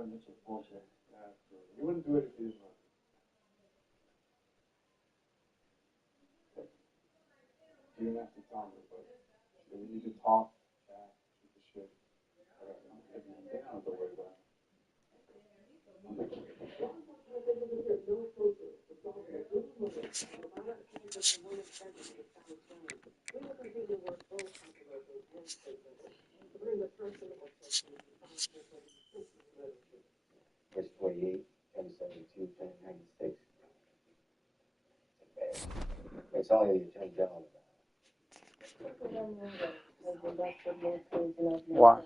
You wouldn't do it if you didn't love it. You didn't have to tell me, but you can talk, chat, shoot the shit, whatever. They don't have to worry about it. Verse 48, 1072, 1096. It's only the Attorney General. Why?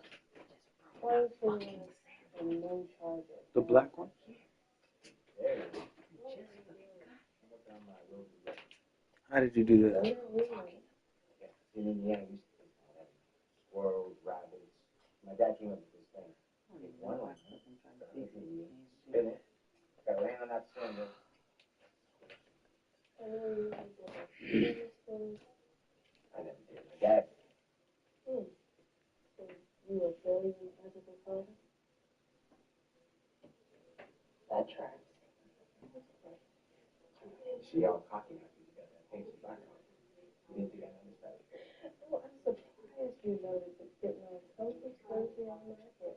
The black one? How did you do that? In Indiana, we used to have squirrels, rabbits. My dad came up with this thing. One of them, spin it. Got land on that cylinder. I never did. My dad. You were very magical father? That tracks. See how cocky I can get that thing. We didn't do that on this side. Well, I'm surprised you noticed it's getting on so crazy on the record.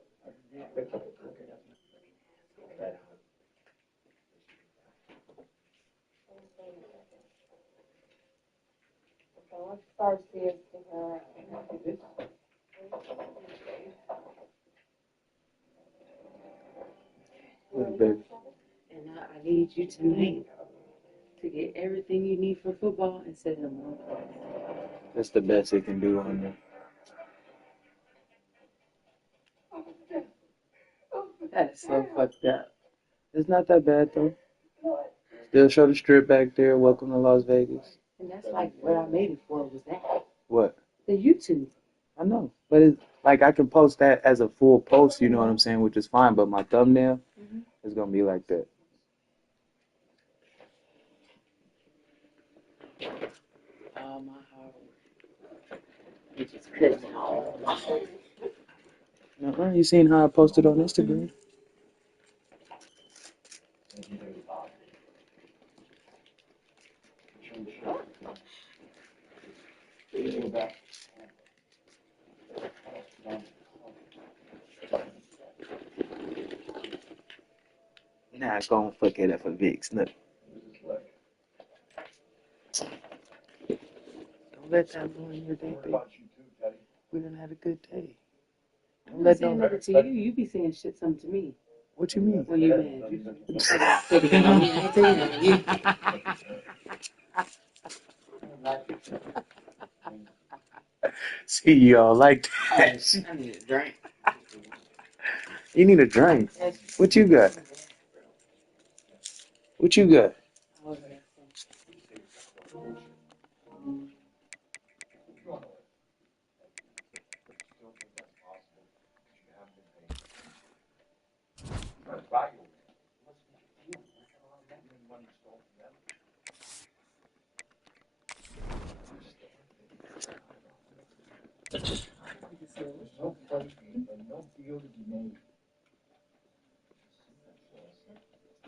So let's start seeing her. Look, baby. And I need you tonight to get everything you need for football and set it in one place. That's the best they can do on there. That is so fucked up. It's not that bad though. Still show the strip back there. Welcome to Las Vegas. And that's like what I made it for was that. What? The YouTube. I know, but it's like I can post that as a full post. You know what I'm saying, which is fine. But my thumbnail is gonna be like that. All my hard work. It just couldn't all. You seen how I posted on Instagram? Nah, go and fuck it up for Vicks. Look. Don't let that ruin your day, baby. We're gonna have a good day. I'm not saying nothing to you. You be saying shit something to me. What you mean? When you mad, you take it on me. I ain't saying nothing to you. See, y'all like that. I need a drink. You need a drink. What you got? What you got?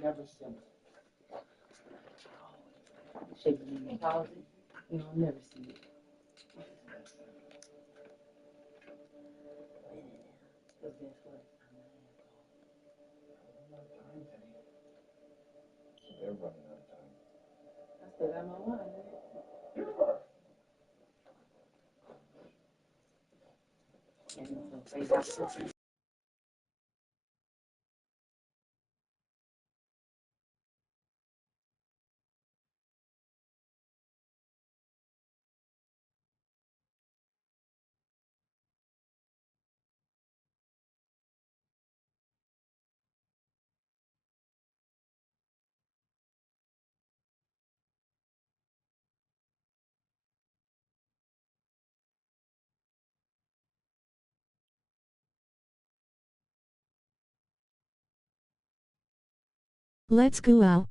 Never simple. Shaking in the closet. You don't never see it. Because guess what? They're running out of time. I still got my wine, right? Let's go out.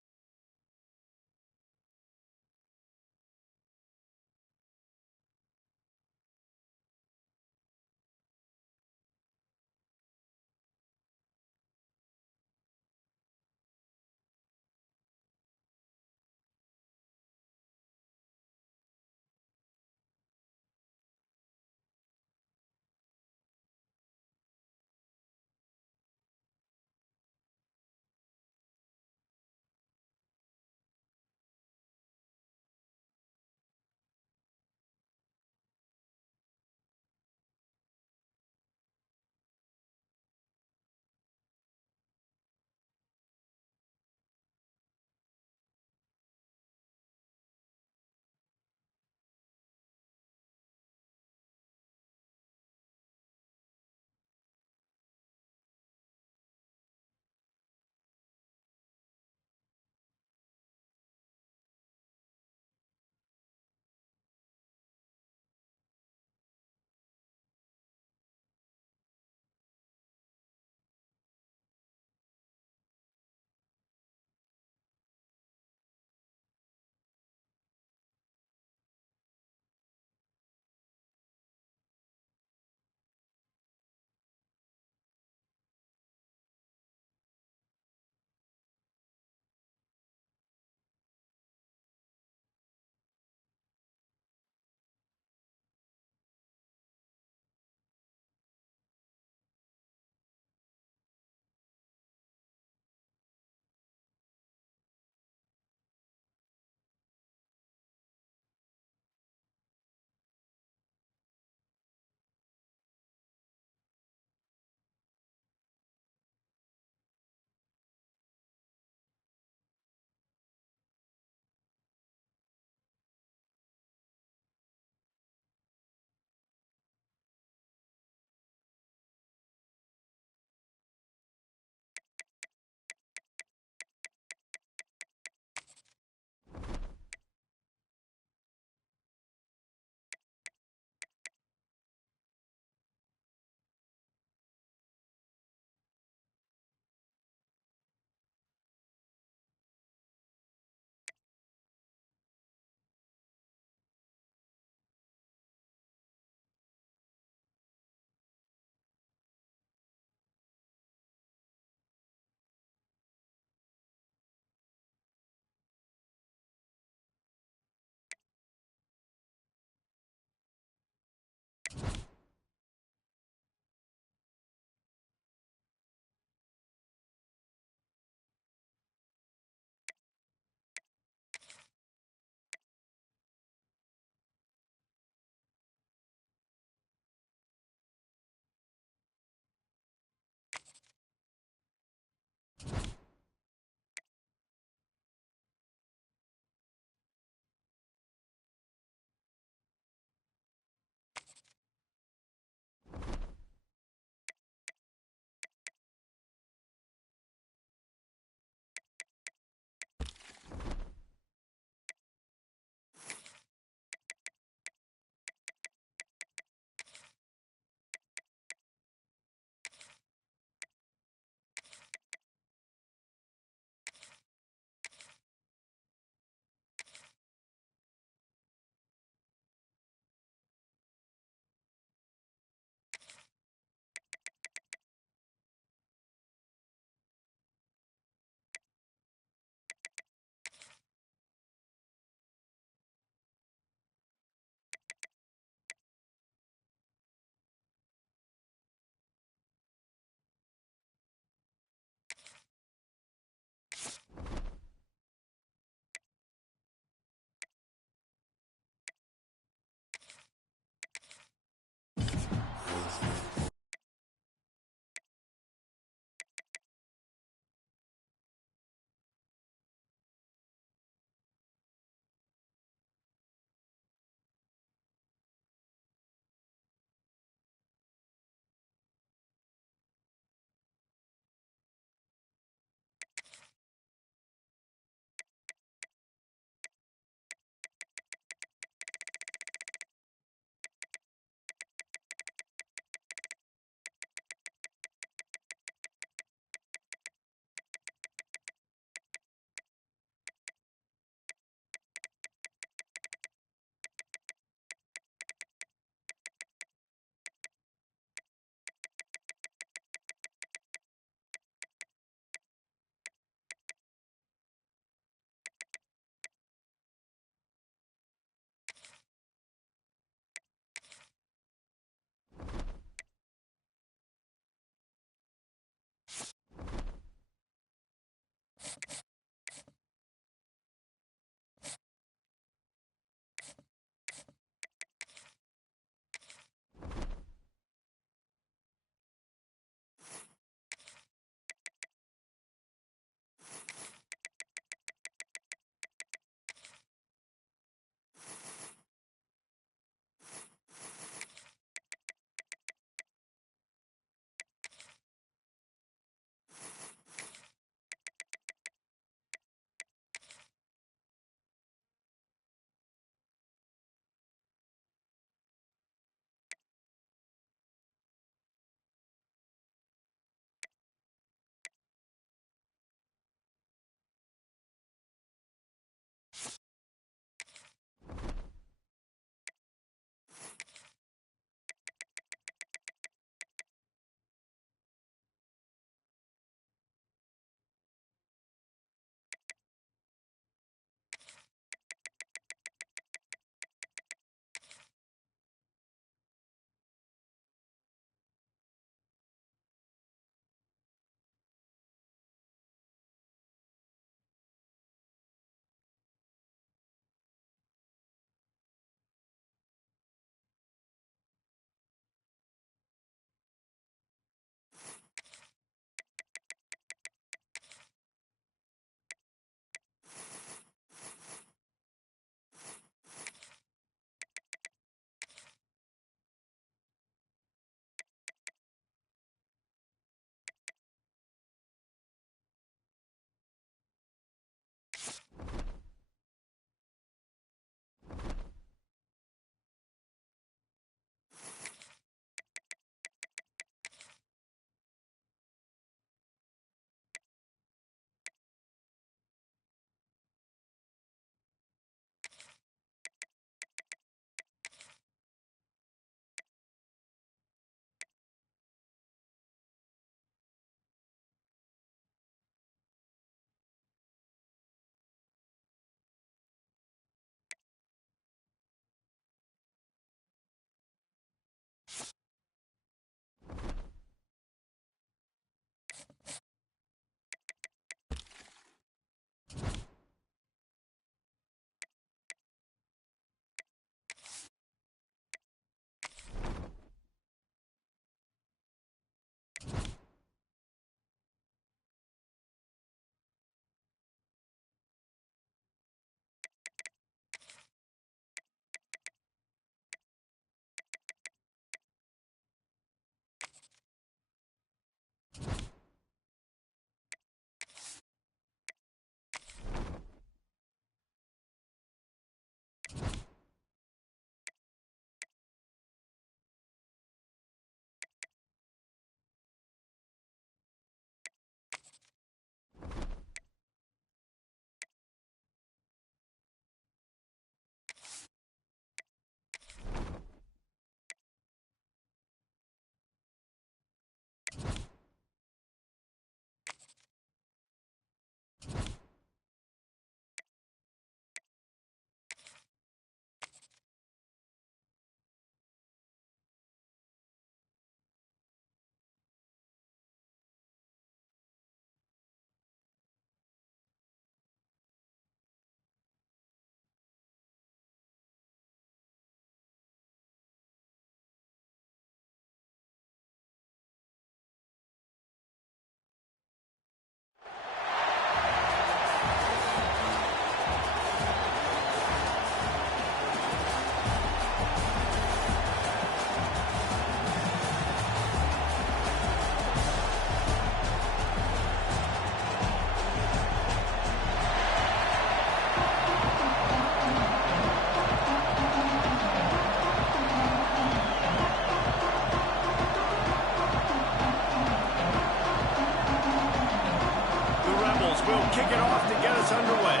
kick it off to get us underway.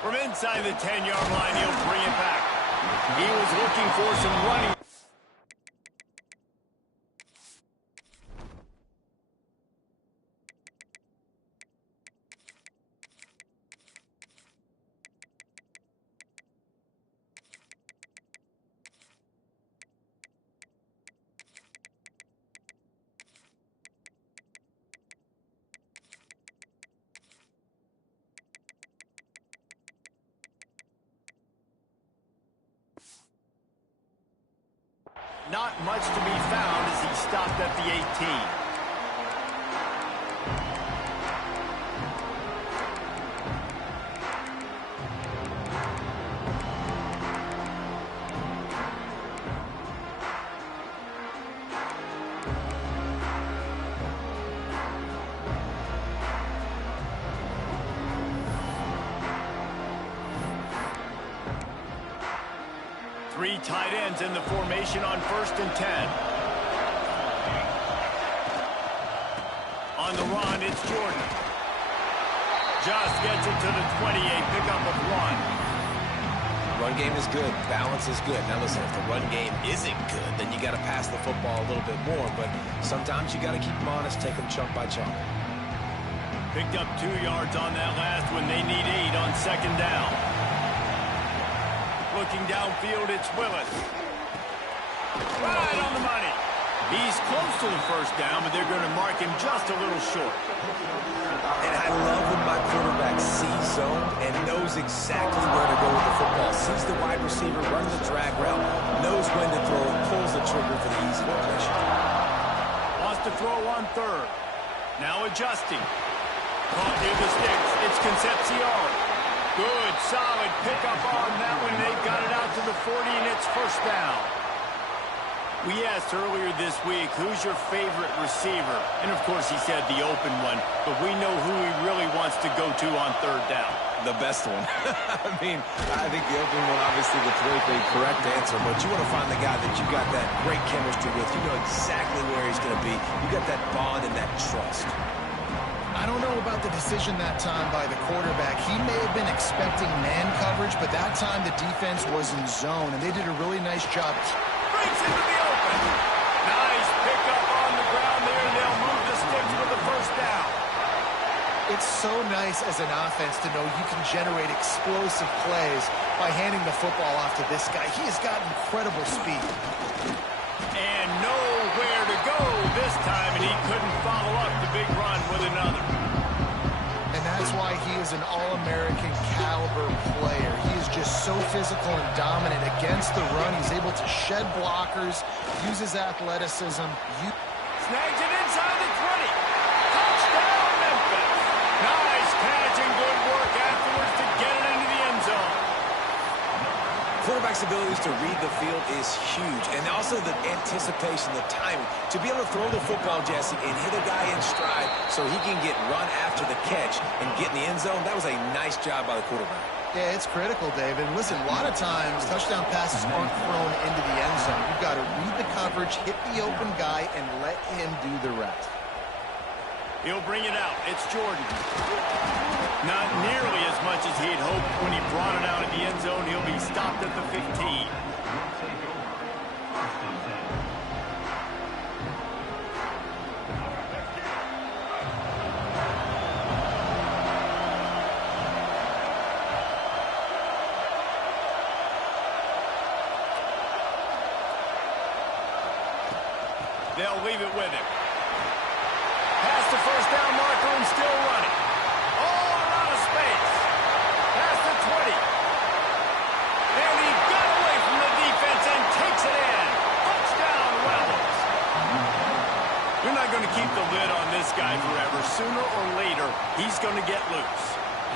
From inside the 10-yard line, he'll bring it back. He was looking for some running. not much to be found as he stopped at the 18. Three tight ends in the formation on 1st and 10. On the run, it's Jordan. Just gets it to the 28, pickup of 1. Run game is good. Balance is good. Now listen, if the run game isn't good, then you got to pass the football a little bit more. But sometimes you got to keep them honest, take them chunk by chunk. Picked up 2 yards on that last one. They need 8 on 2nd down. Looking downfield, it's Willis. Right on the money. He's close to the 1st down, but they're going to mark him just a little short. And I love when my quarterback sees zone and knows exactly where to go with the football. Sees the wide receiver, runs the drag route, knows when to throw it, pulls the trigger for the easy completion. Wants to throw on 3rd. Now adjusting. Caught near the sticks. It's Concepcion. Good, solid pickup on that one. They've got it out to the 40, and it's 1st down. We asked earlier this week, who's your favorite receiver? And, of course, he said the open one, but we know who he really wants to go to on 3rd down. The best one. I mean, I think the open one, obviously, the politically correct answer, but you want to find the guy that you got that great chemistry with. You know exactly where he's going to be. You got that bond and that trust. I don't know about the decision that time by the quarterback. He may have been expecting man coverage, but that time the defense was in zone, and they did a really nice job. Breaks into the open. Nice pickup on the ground there. They'll move the sticks for the 1st down. It's so nice as an offense to know you can generate explosive plays by handing the football off to this guy. He has got incredible speed. And nowhere to go this time, and he couldn't follow up the big run with another. And that's why he is an All-American caliber player. He is just so physical and dominant against the run. He's able to shed blockers, use his athleticism. Snags it inside the 20. Touchdown, Memphis. Nice catch and good work afterwards to get it into the end zone. Quarterback's abilities to read the field is huge, and also the anticipation, the timing. To be able to throw the football, Jesse, and hit a guy in stride so he can get run after the catch and get in the end zone, that was a nice job by the quarterback. Yeah, it's critical, David. Listen, a lot of times touchdown passes aren't thrown into the end zone. You've got to read the coverage, hit the open guy, and let him do the rest. He'll bring it out. It's Jordan. Not nearly as much as he'd hoped when he brought it out in the end zone. He'll be stopped at the 15. They'll leave it with him. Past the 1st down marker and still running. All out of space. Past the 20. And he got away from the defense and takes it in. Touchdown, Rebels. You're not going to keep the lid on this guy forever. Sooner or later, he's going to get loose.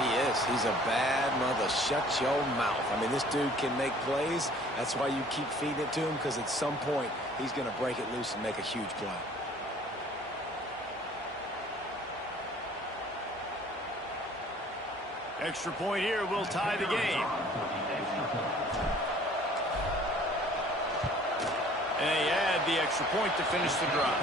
He is. He's a bad mother. Shut your mouth. I mean, this dude can make plays. That's why you keep feeding it to him, because at some point, he's going to break it loose and make a huge play. Extra point here will tie the game. And they add the extra point to finish the drive.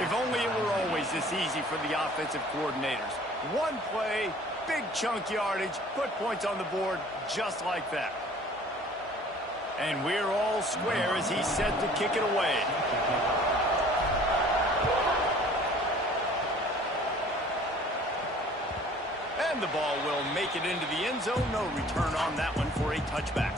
If only it were always this easy for the offensive coordinators. One play, big chunk yardage, put points on the board just like that. And we're all square as he's set to kick it away. And the ball will make it into the end zone. No return on that one for a touchback.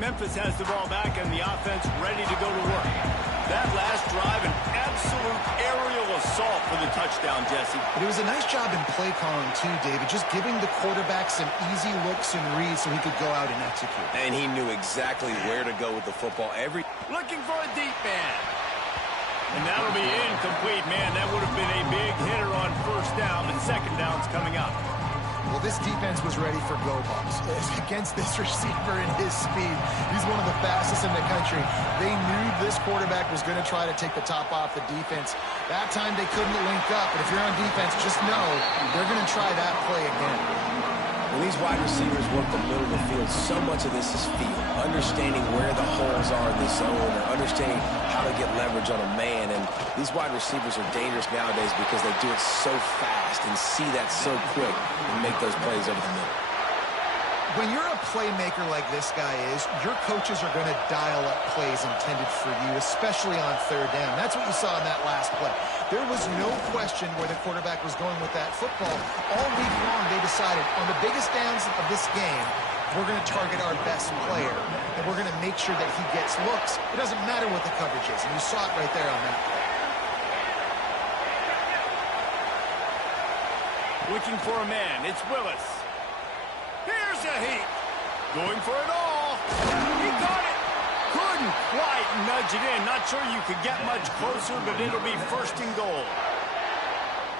Memphis has the ball back and the offense ready to go to work. That last drive, an absolute aerial assault for the touchdown, Jesse. But it was a nice job in play calling too, David, just giving the quarterback some easy looks and reads so he could go out and execute. And he knew exactly where to go with the football. Looking for a deep man. And that'll be incomplete, man. That would have been a big hitter on first down, but second down's coming up. Well, this defense was ready for go-balls. Against this receiver and his speed, he's one of the fastest in the country. They knew this quarterback was going to try to take the top off the defense. That time they couldn't link up, but if you're on defense, just know they're going to try that play again. When these wide receivers work the middle of the field, so much of this is feel. Understanding where the holes are in the zone or understanding how to get leverage on a man. And these wide receivers are dangerous nowadays because they do it so fast and see that so quick and make those plays over the middle. When you're a playmaker like this guy is, your coaches are going to dial up plays intended for you, especially on third down. That's what you saw in that last play. There was no question where the quarterback was going with that football. All week long, they decided on the biggest downs of this game, we're going to target our best player, and we're going to make sure that he gets looks. It doesn't matter what the coverage is, and you saw it right there on that play. Looking for a man. It's Willis. Here's a heat. Going for it all. He got it. Couldn't quite nudge it in. Not sure you could get much closer, but it'll be first and goal.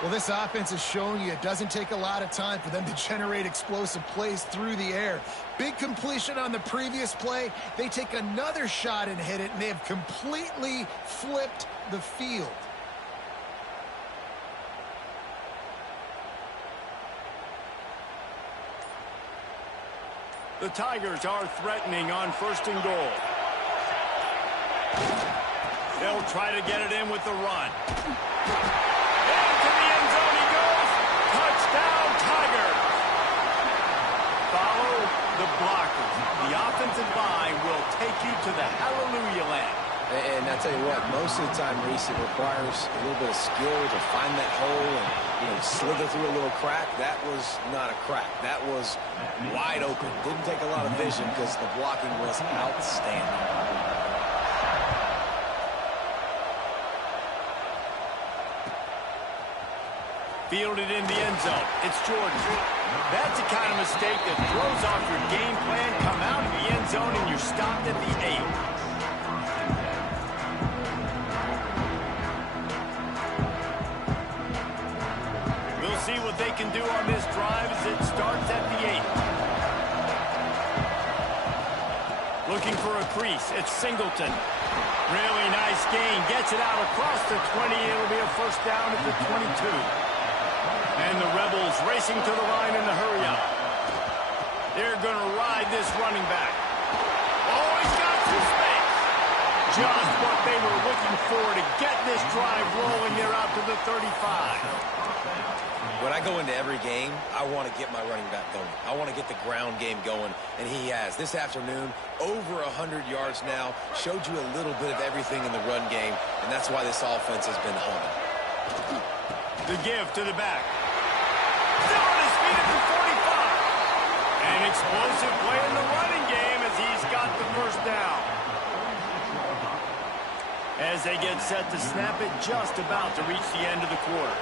Well, this offense is showing you it doesn't take a lot of time for them to generate explosive plays through the air. Big completion on the previous play. They take another shot and hit it, and they have completely flipped the field. The Tigers are threatening on first and goal. They'll try to get it in with the run. Into the end zone he goes. Touchdown, Tigers. Follow the blockers. The offensive line will take you to the hallelujah land. And I tell you what, most of the time, Reese, it requires a little bit of skill to find that hole and slither through a little crack. That was not a crack. That was wide open. Didn't take a lot of vision because the blocking was outstanding. Fielded in the end zone. It's Jordan. That's the kind of mistake that throws off your game plan. Come out of the end zone and you're stopped at the 8. See what they can do on this drive as it starts at the 8. Looking for a crease. It's Singleton. Really nice gain. Gets it out across the 20. It'll be a first down at the 22. And the Rebels racing to the line in the hurry-up. They're going to ride this running back. Oh, he's got some space. Just what they were looking for to get this drive rolling. They're out to the 35. When I go into every game, I want to get my running back going. I want to get the ground game going, and he has. This afternoon, over 100 yards now, showed you a little bit of everything in the run game, and that's why this offense has been humming. The give to the back. Still on his feet at the 45. An explosive play in the running game as he's got the first down. As they get set to snap it, just about to reach the end of the quarter.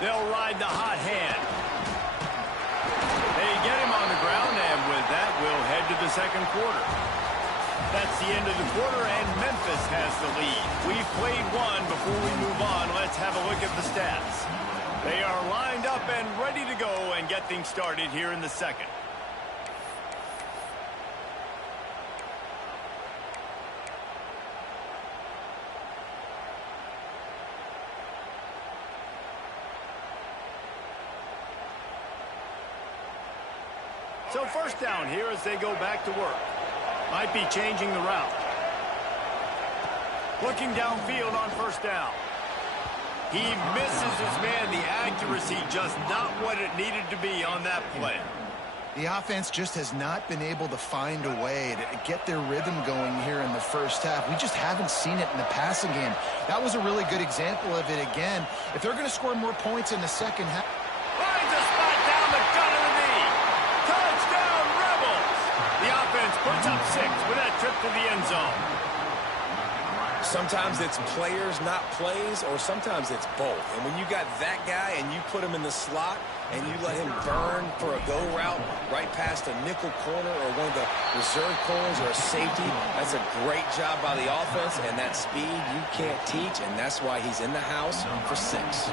They'll ride the hot hand. They get him on the ground, and with that, we'll head to the second quarter. That's the end of the quarter, and Memphis has the lead. We've played one. Before we move on, let's have a look at the stats. They are lined up and ready to go and get things started here in the second. So first down here as they go back to work. Might be changing the route. Looking downfield on first down. He misses his man. The accuracy just not what it needed to be on that play. The offense just has not been able to find a way to get their rhythm going here in the first half. We just haven't seen it in the passing game. That was a really good example of it again. If they're going to score more points in the second half. Finds a spot down the gut of the knee. Touchdown, Rebels. The offense trip to the end zone. Sometimes it's players, not plays, or sometimes it's both. And when you got that guy and you put him in the slot and you let him burn for a go route right past a nickel corner or one of the reserve corners or a safety, that's a great job by the offense, and that speed you can't teach, and that's why he's in the house for 6.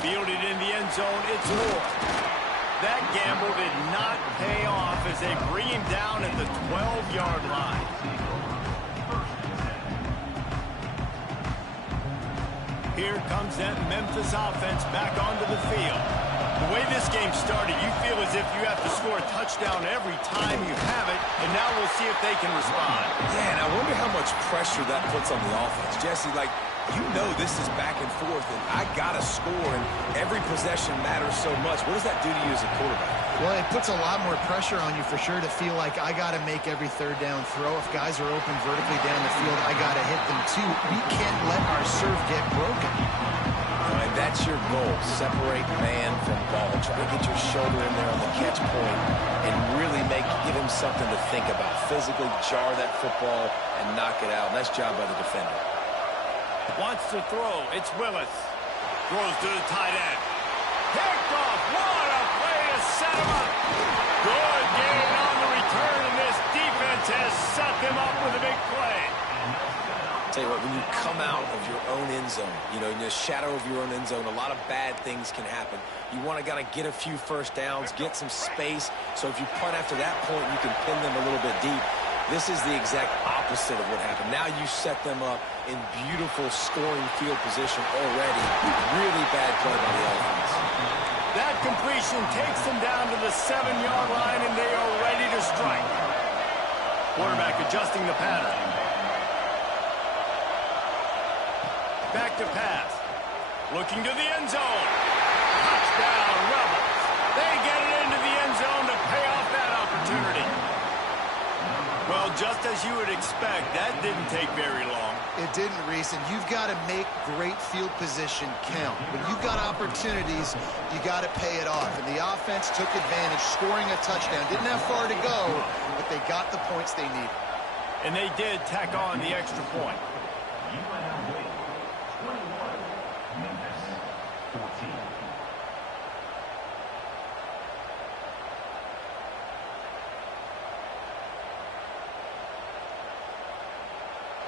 Fielded in the end zone, it's Moore. That gamble did not pay off as they bring him down at the 12-yard line. Here comes that Memphis offense back onto the field. The way this game started, you feel as if you have to score a touchdown every time you have it, and now we'll see if they can respond. Yeah, and I wonder how much pressure that puts on the offense. Jesse, like, you know this is back and forth, and I got to score, and every possession matters so much. What does that do to you as a quarterback? Well, it puts a lot more pressure on you for sure to feel like I got to make every third down throw. If guys are open vertically down the field, I got to hit them too. We can't let our serve get broken. All right, that's your goal. Separate man from ball. Try to get your shoulder in there on the catch point and really give him something to think about. Physically jar that football and knock it out. Nice job by the defender. Wants to throw. It's Willis. Throws to the tight end. Picked off. What a play to set him up. Good gain on the return, and this defense has set them up with a big play. Tell you what, when you come out of your own end zone, you know, in the shadow of your own end zone, a lot of bad things can happen. You want to kind of get a few first downs, get some space, so if you punt after that point, you can pin them a little bit deep. This is the exact opposite of what happened. Now you set them up in beautiful scoring field position already. Really bad play by the offense. That completion takes them down to the 7-yard line, and they are ready to strike. Quarterback adjusting the pattern. Back to pass. Looking to the end zone. Touchdown, Rebels. They get it into the end zone to pay off that opportunity. Well, just as you would expect, that didn't take very long. It didn't, Reese, and you've got to make great field position count. When you've got opportunities, you got to pay it off. And the offense took advantage, scoring a touchdown. Didn't have far to go, but they got the points they needed. And they did tack on the extra point.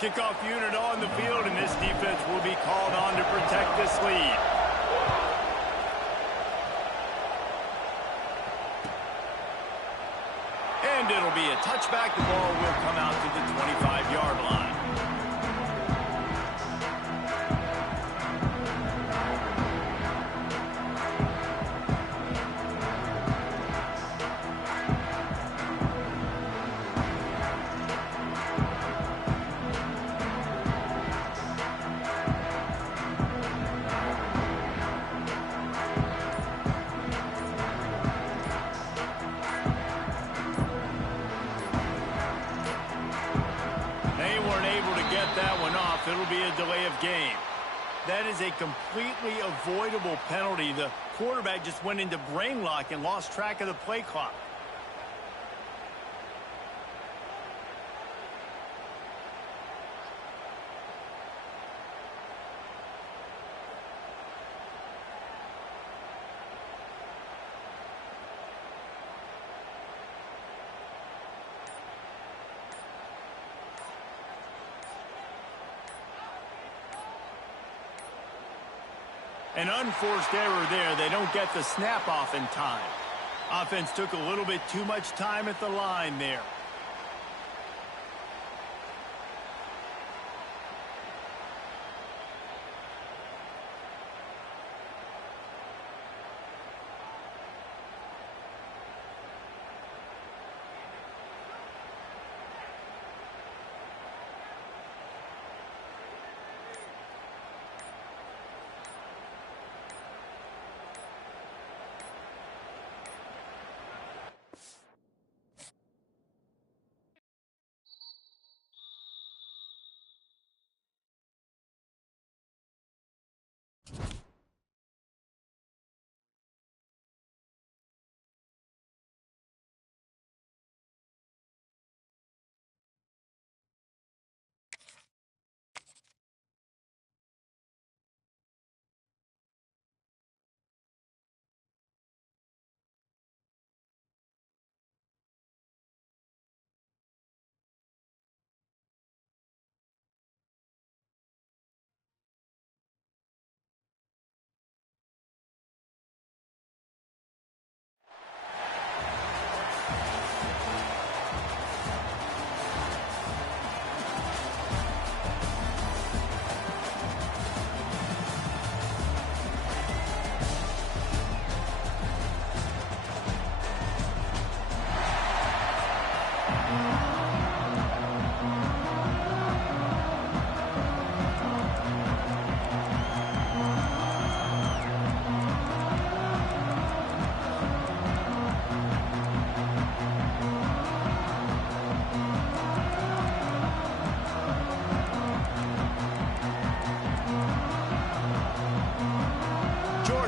Kickoff unit on the field, and this defense will be called on to protect this lead. And it'll be a touchback. The ball will come out to the 25-yard line. It'll be a delay of game. That is a completely avoidable penalty. The quarterback just went into brain lock and lost track of the play clock. An unforced error there. They don't get the snap off in time. Offense took a little bit too much time at the line there.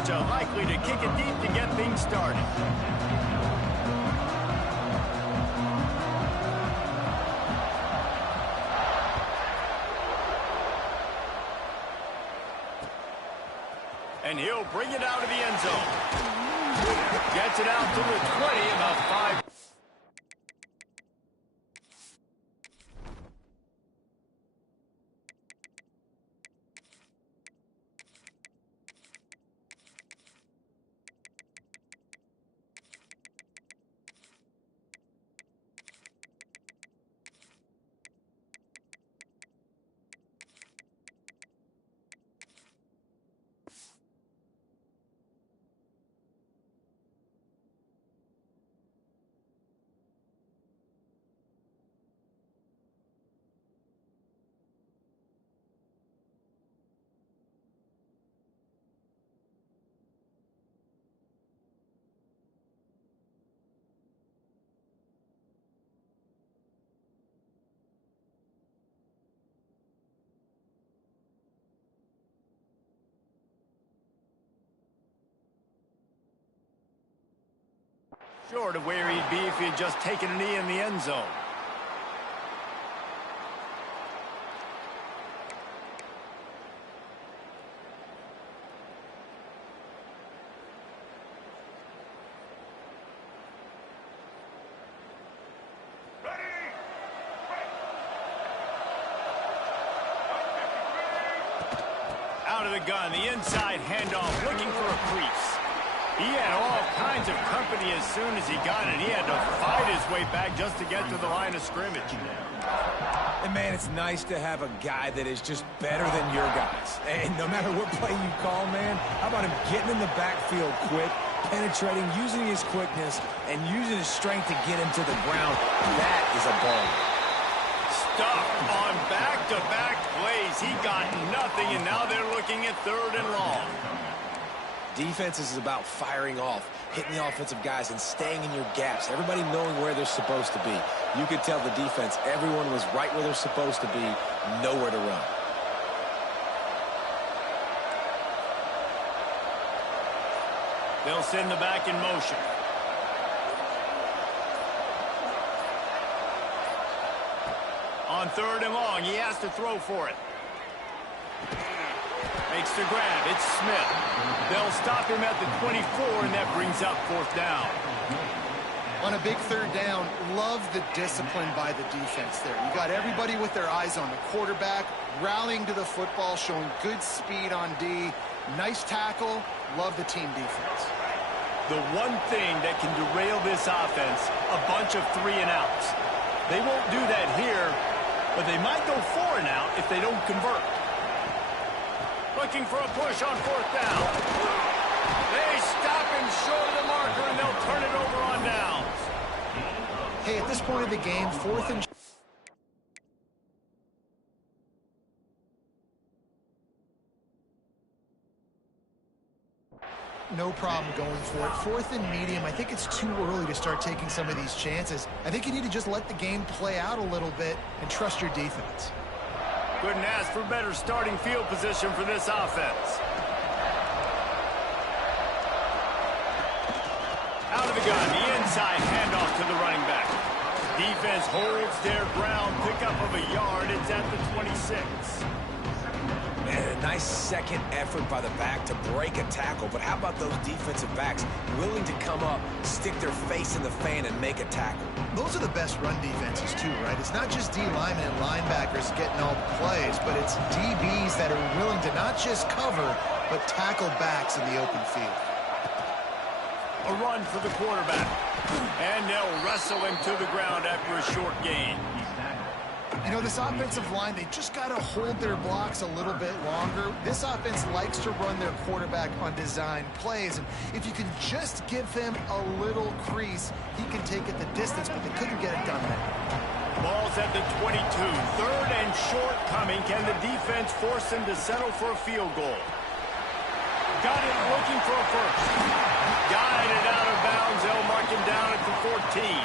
Georgia likely to kick it deep to get things started. And he'll bring it out of the end zone. Gets it out to the 20, about 5. Short of where he'd be if he had just taken a knee in the end zone. Out of the gun, the inside handoff, looking for a crease. He had all kinds of company as soon as he got it. He had to fight his way back just to get to the line of scrimmage. And, man, it's nice to have a guy that is just better than your guys. And no matter what play you call, man, how about him getting in the backfield quick, penetrating, using his quickness, and using his strength to get him to the ground. That is a ball. Stuffed on back-to-back plays. He got nothing, and now they're looking at 3rd and long. Defense is about firing off, hitting the offensive guys, and staying in your gaps. Everybody knowing where they're supposed to be. You could tell the defense, everyone was right where they're supposed to be, nowhere to run. They'll send the back in motion. On 3rd and long, he has to throw for it. Makes the grab. It's Smith. They'll stop him at the 24, and that brings up 4th down. On a big 3rd down, love the discipline by the defense there. You got everybody with their eyes on the quarterback, rallying to the football, showing good speed on D. Nice tackle. Love the team defense. The one thing that can derail this offense, a bunch of 3-and-outs. They won't do that here, but they might go 4-and-out if they don't convert. Looking for a push on 4th down. They stop him short of the marker, and they'll turn it over on downs. Hey, at this point of the game, 4th and... No problem going for it. 4th and medium. I think it's too early to start taking some of these chances. I think you need to just let the game play out a little bit and trust your defense. Couldn't ask for better starting field position for this offense. Out of the gun, the inside handoff to the running back. Defense holds their ground, pickup of a yard. It's at the 26. And a nice second effort by the back to break a tackle. But how about those defensive backs willing to come up, stick their face in the fan, and make a tackle? Those are the best run defenses, too, right? It's not just D linemen and linebackers getting all the plays, but it's DBs that are willing to not just cover, but tackle backs in the open field. A run for the quarterback. And they'll wrestle him to the ground after a short gain. You know, this offensive line, they just got to hold their blocks a little bit longer. This offense likes to run their quarterback on design plays. And if you can just give him a little crease, he can take it the distance, but they couldn't get it done there. Ball's at the 22. 3rd and short coming. Can the defense force him to settle for a field goal? Got it, looking for a first. Guided out of bounds. They'll mark him down at the 14.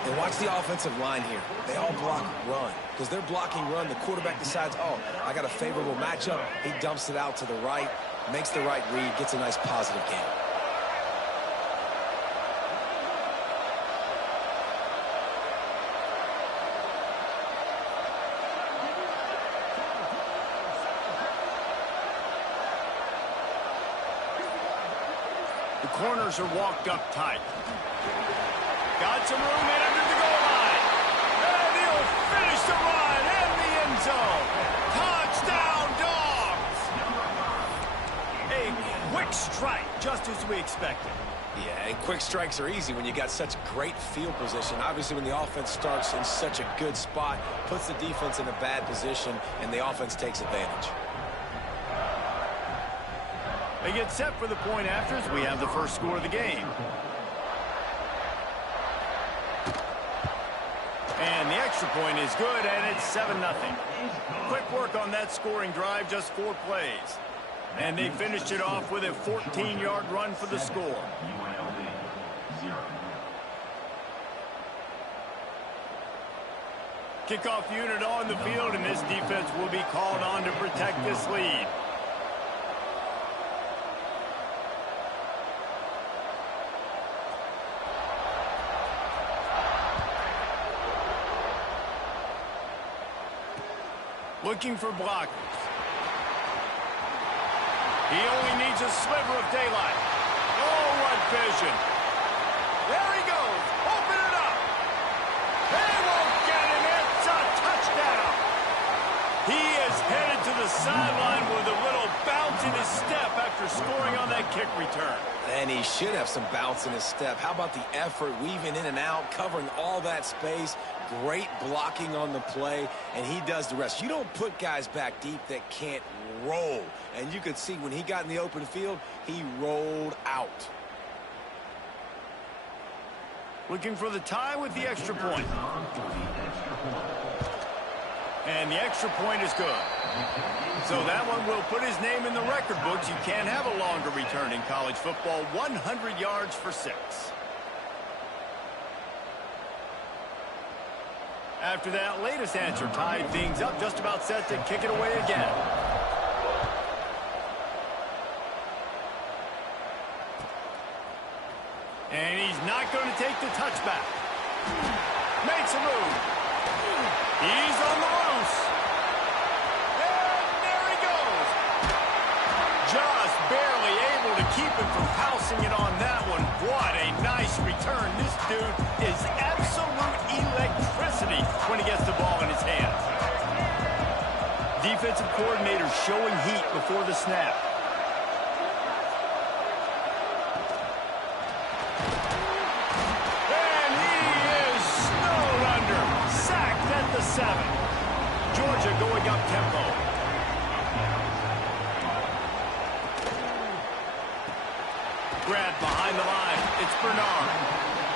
And watch Watch the offensive line here. They all block run. Because they're blocking run, the quarterback decides, oh, I got a favorable matchup. He dumps it out to the right, makes the right read, gets a nice positive gain. The corners are walked up tight. Got some room in under the goal line. And he'll finish the run in the end zone. Touchdown, Dogs! A quick strike, just as we expected. Yeah, and quick strikes are easy when you got such great field position. Obviously, when the offense starts in such a good spot, puts the defense in a bad position, and the offense takes advantage. They get set for the point afters. We have the first score of the game. And the extra point is good, and it's 7-0. Quick work on that scoring drive, just 4 plays. And they finished it off with a 14-yard run for the score. Kickoff unit on the field, and this defense will be called on to protect this lead. Looking for blockers. He only needs a sliver of daylight. Oh, what vision. There he goes. Open it up. They won't get him. It's a touchdown. He is headed to the sideline with a little bounce in his step after scoring on that kick return. And he should have some bounce in his step. How about the effort, weaving in and out, covering all that space, great blocking on the play, and he does the rest. You don't put guys back deep that can't roll. And you could see when he got in the open field, he rolled out. Looking for the tie with the extra point. And the extra point is good. So that one will put his name in the record books. You can't have a longer return in college football. 100 yards for 6. After that latest answer tied things up, just about set to kick it away again. And he's not going to take the touchback. Makes a move. He's on the loose. And there he goes. Just barely able to keep him from pouncing it on that one. What a nice return. This dude is absolute electricity when he gets the ball in his hands. Defensive coordinator showing heat before the snap. And he is snowed under. Sacked at the 7. Georgia going up tempo. Grab behind the line. It's Bernard.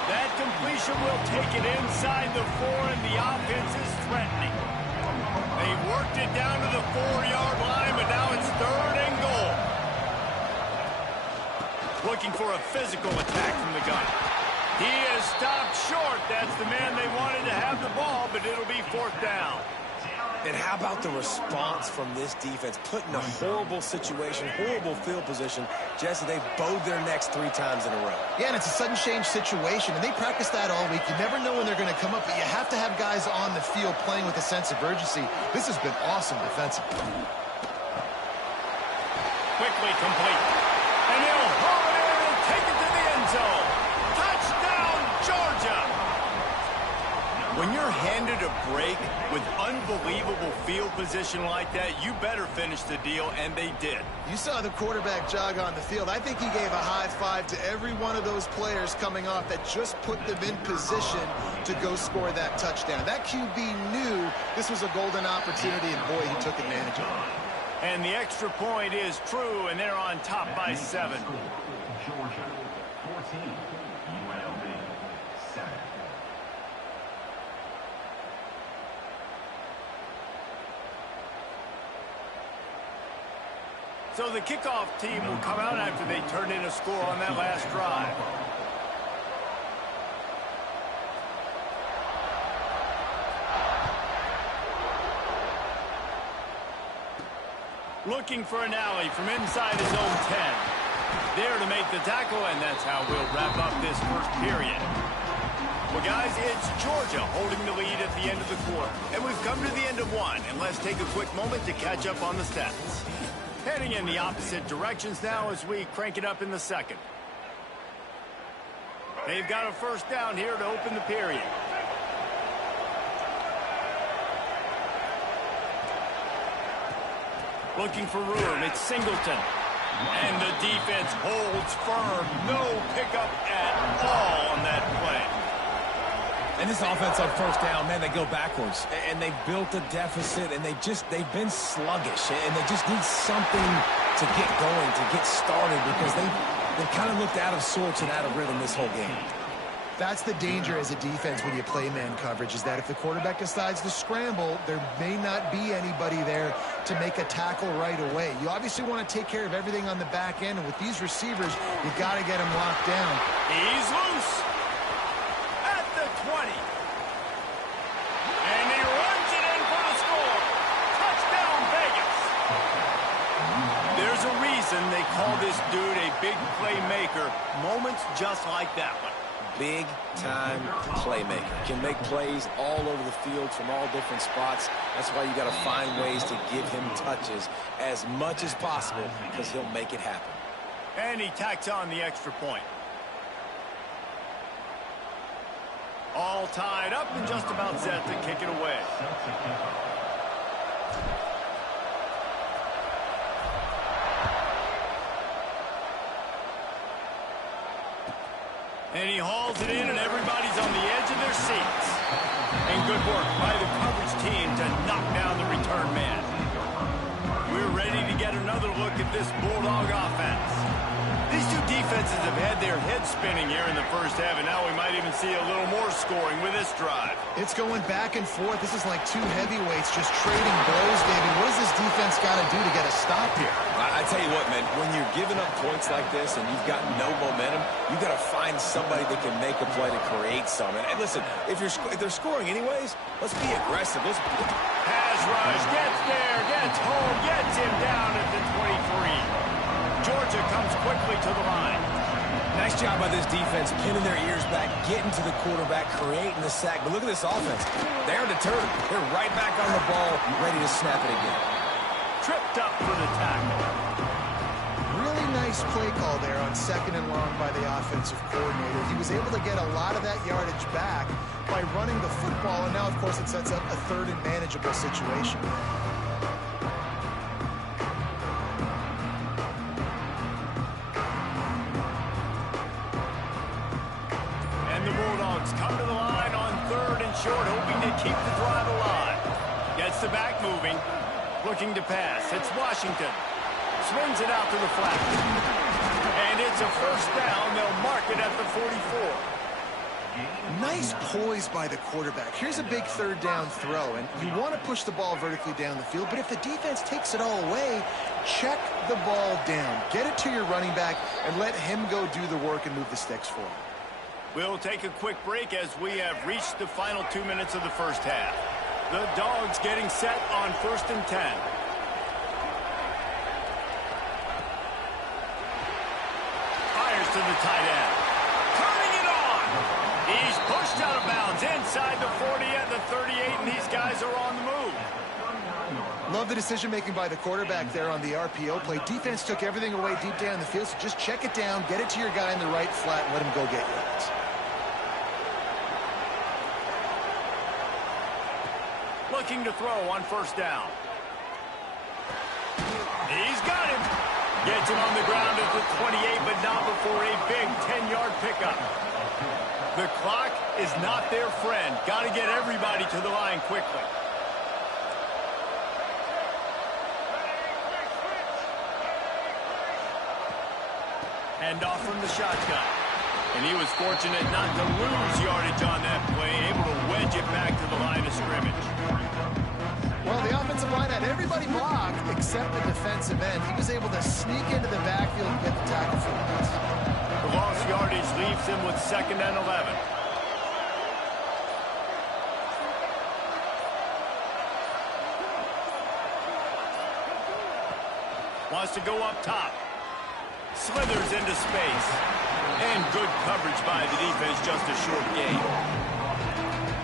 That completion will take it inside the 4, and the offense is threatening. They worked it down to the 4-yard line, but now it's 3rd and goal. Looking for a physical attack from the gun. He is stopped short. That's the man they wanted to have the ball, but it'll be 4th down. And how about the response from this defense? Put in a horrible situation, horrible field position. Jesse, they bowed their necks 3 times in a row. Yeah, and it's a sudden change situation, and they practice that all week. You never know when they're going to come up, but you have to have guys on the field playing with a sense of urgency. This has been awesome defensively. Quickly complete. And he'll haul it in and take it to the end zone. Touchdown, Georgia! When you're handed a break with unbelievable field position like that, you better finish the deal, and they did. You saw the quarterback jog on the field. I think he gave a high five to every one of those players coming off that just put them in position to go score that touchdown. That QB knew this was a golden opportunity, and boy, he took advantage of it. And the extra point is true, and they're on top by 7. Georgia, 14, UNLV, 7. So the kickoff team will come out after they turn in a score on that last drive. Looking for an alley from inside his own 10. There to make the tackle, and that's how we'll wrap up this first period. Well, guys, it's Georgia holding the lead at the end of the quarter. And we've come to the end of one, and let's take a quick moment to catch up on the stats. Heading in the opposite directions now as we crank it up in the second. They've got a first down here to open the period. Looking for room, it's Singleton. And the defense holds firm. No pickup at all on that play. And this offense on first down, man, they go backwards. And they've built a deficit, and they've been sluggish. And they just need something to get going, to get started, because they've kind of looked out of sorts and out of rhythm this whole game. That's the danger as a defense when you play man coverage, is that if the quarterback decides to scramble, there may not be anybody there to make a tackle right away. You obviously want to take care of everything on the back end, and with these receivers, you got to get them locked down. He's loose at the 20. And he runs it in for the score. Touchdown, Vegas. There's a reason they call this dude a big playmaker. Moments just like that one. Big-time playmaker. Can make plays all over the field from all different spots. That's why you got to find ways to give him touches as much as possible, because he'll make it happen. And he tacks on the extra point. All tied up and just about set to kick it away. And he hauls it in, and everybody's on the edge of their seats. And good work by the coverage team to knock down the return man. We're ready to get another look at this Bulldog offense. These two defenses have had their heads spinning here in the first half, and now we might even see a little more scoring with this drive. It's going back and forth. This is like two heavyweights just trading blows, David. What does this defense got to do to get a stop here? I tell you what, man, when you're giving up points like this and you've got no momentum, you got to find somebody that can make a play to create something. And listen, if they're scoring anyways, let's be aggressive. Pass rush, gets there, gets home, gets him down at the 23. Georgia comes quickly to the line. Nice job by this defense, pinning their ears back, getting to the quarterback, creating the sack. But look at this offense. They're deterred. They're right back on the ball, ready to snap it again. Tripped up for the tackle. Really nice play call there on 2nd and long by the offensive coordinator. He was able to get a lot of that yardage back by running the football, and now, of course, it sets up a 3rd and manageable situation. And the Bulldogs come to the line on 3rd and short, hoping to keep the drive alive. Gets the back moving. Looking to pass. It's Washington. Swings it out to the flat. And it's a first down. They'll mark it at the 44. Nice poise by the quarterback. Here's a big 3rd down throw, and you want to push the ball vertically down the field, but if the defense takes it all away, check the ball down. Get it to your running back and let him go do the work and move the sticks for him. We'll take a quick break as we have reached the final 2 minutes of the first half. The Dogs getting set on 1st and 10. Fires to the tight end. Turning it on. He's pushed out of bounds inside the 40 at the 38, and these guys are on the move. Love the decision-making by the quarterback there on the RPO play. Defense took everything away deep down the field, so just check it down, get it to your guy in the right flat, and let him go get yards. Looking to throw on 1st down. He's got him. Gets him on the ground at the 28, but not before a big 10-yard pickup. The clock is not their friend. Got to get everybody to the line quickly. Hand off from the shotgun. And he was fortunate not to lose yardage on that play, able to wedge it back to the line of scrimmage. Well, the offensive line had everybody blocked except the defensive end. He was able to sneak into the backfield and get the tackle for us. The lost yardage leaves him with 2nd and 11. Wants to go up top. Slithers into space. And good coverage by the defense, just a short game.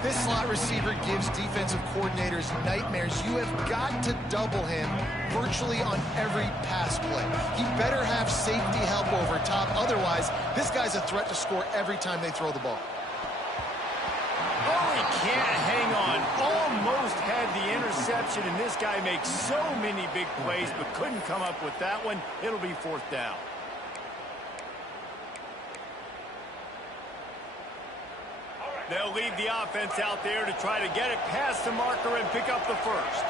This slot receiver gives defensive coordinators nightmares. You have got to double him virtually on every pass play. He better have safety help over top. Otherwise, this guy's a threat to score every time they throw the ball. Oh, he can't hang on. Almost had the interception, and this guy makes so many big plays, but couldn't come up with that one. It'll be 4th down. They'll leave the offense out there to try to get it past the marker and pick up the first.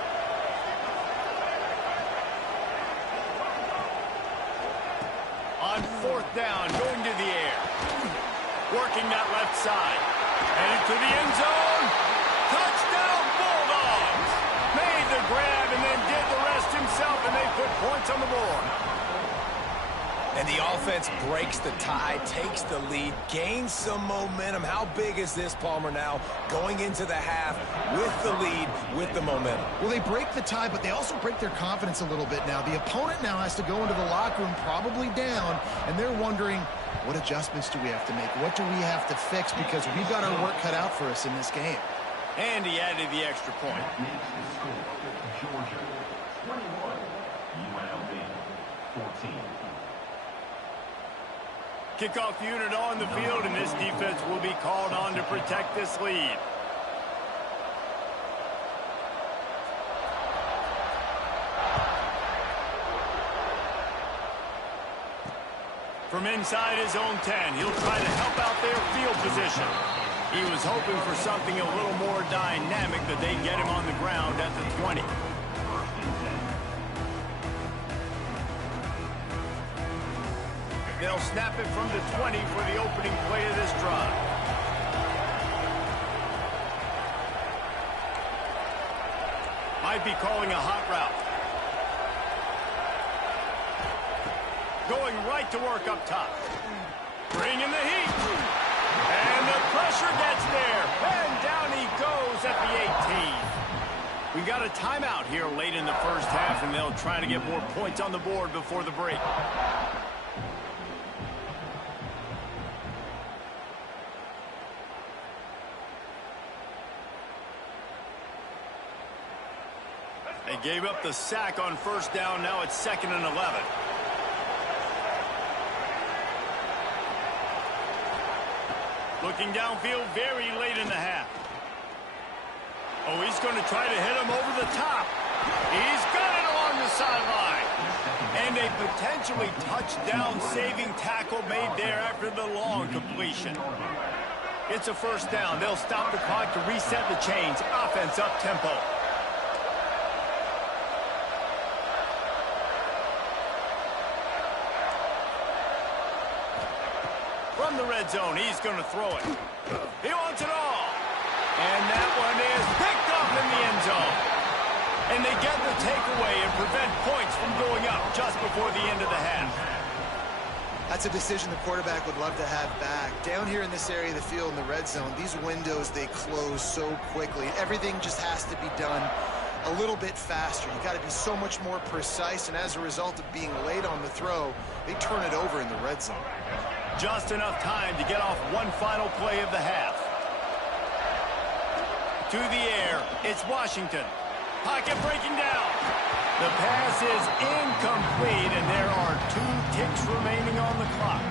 On 4th down, going to the air. Working that left side. Headed to the end zone. Touchdown, Bulldogs! Made the grab and then did the rest himself, and they put points on the board. And the offense breaks the tie, takes the lead, gains some momentum. How big is this, Palmer, now going into the half with the lead, with the momentum? Well, they break the tie, but they also break their confidence a little bit now. The opponent now has to go into the locker room probably down, and they're wondering, what adjustments do we have to make? What do we have to fix? Because we've got our work cut out for us in this game. And he added the extra point. Georgia, 21. UNLV, 14. Kickoff unit on the field, and this defense will be called on to protect this lead. From inside his own 10, he'll try to help out their field position. He was hoping for something a little more dynamic, that they get him on the ground at the 20. They'll snap it from the 20 for the opening play of this drive. Might be calling a hot route. Going right to work up top. Bringing the heat. And the pressure gets there. And down he goes at the 18. We got a timeout here late in the first half, and they'll try to get more points on the board before the break. They gave up the sack on 1st down. Now it's 2nd and 11. Looking downfield very late in the half. Oh, he's going to try to hit him over the top. He's got it along the sideline. And a potentially touchdown-saving tackle made there after the long completion. It's a 1st down. They'll stop the clock to reset the chains. Offense up-tempo. From the red zone, he's going to throw it. He wants it all. And that one is picked up in the end zone. And they get the takeaway and prevent points from going up just before the end of the half. That's a decision the quarterback would love to have back. Down here in this area of the field in the red zone, these windows, they close so quickly. Everything just has to be done a little bit faster. You got to be so much more precise, and as a result of being late on the throw, they turn it over in the red zone. Just enough time to get off one final play of the half. To the air, it's Washington. Pocket breaking down. The pass is incomplete, and there are 2 ticks remaining on the clock.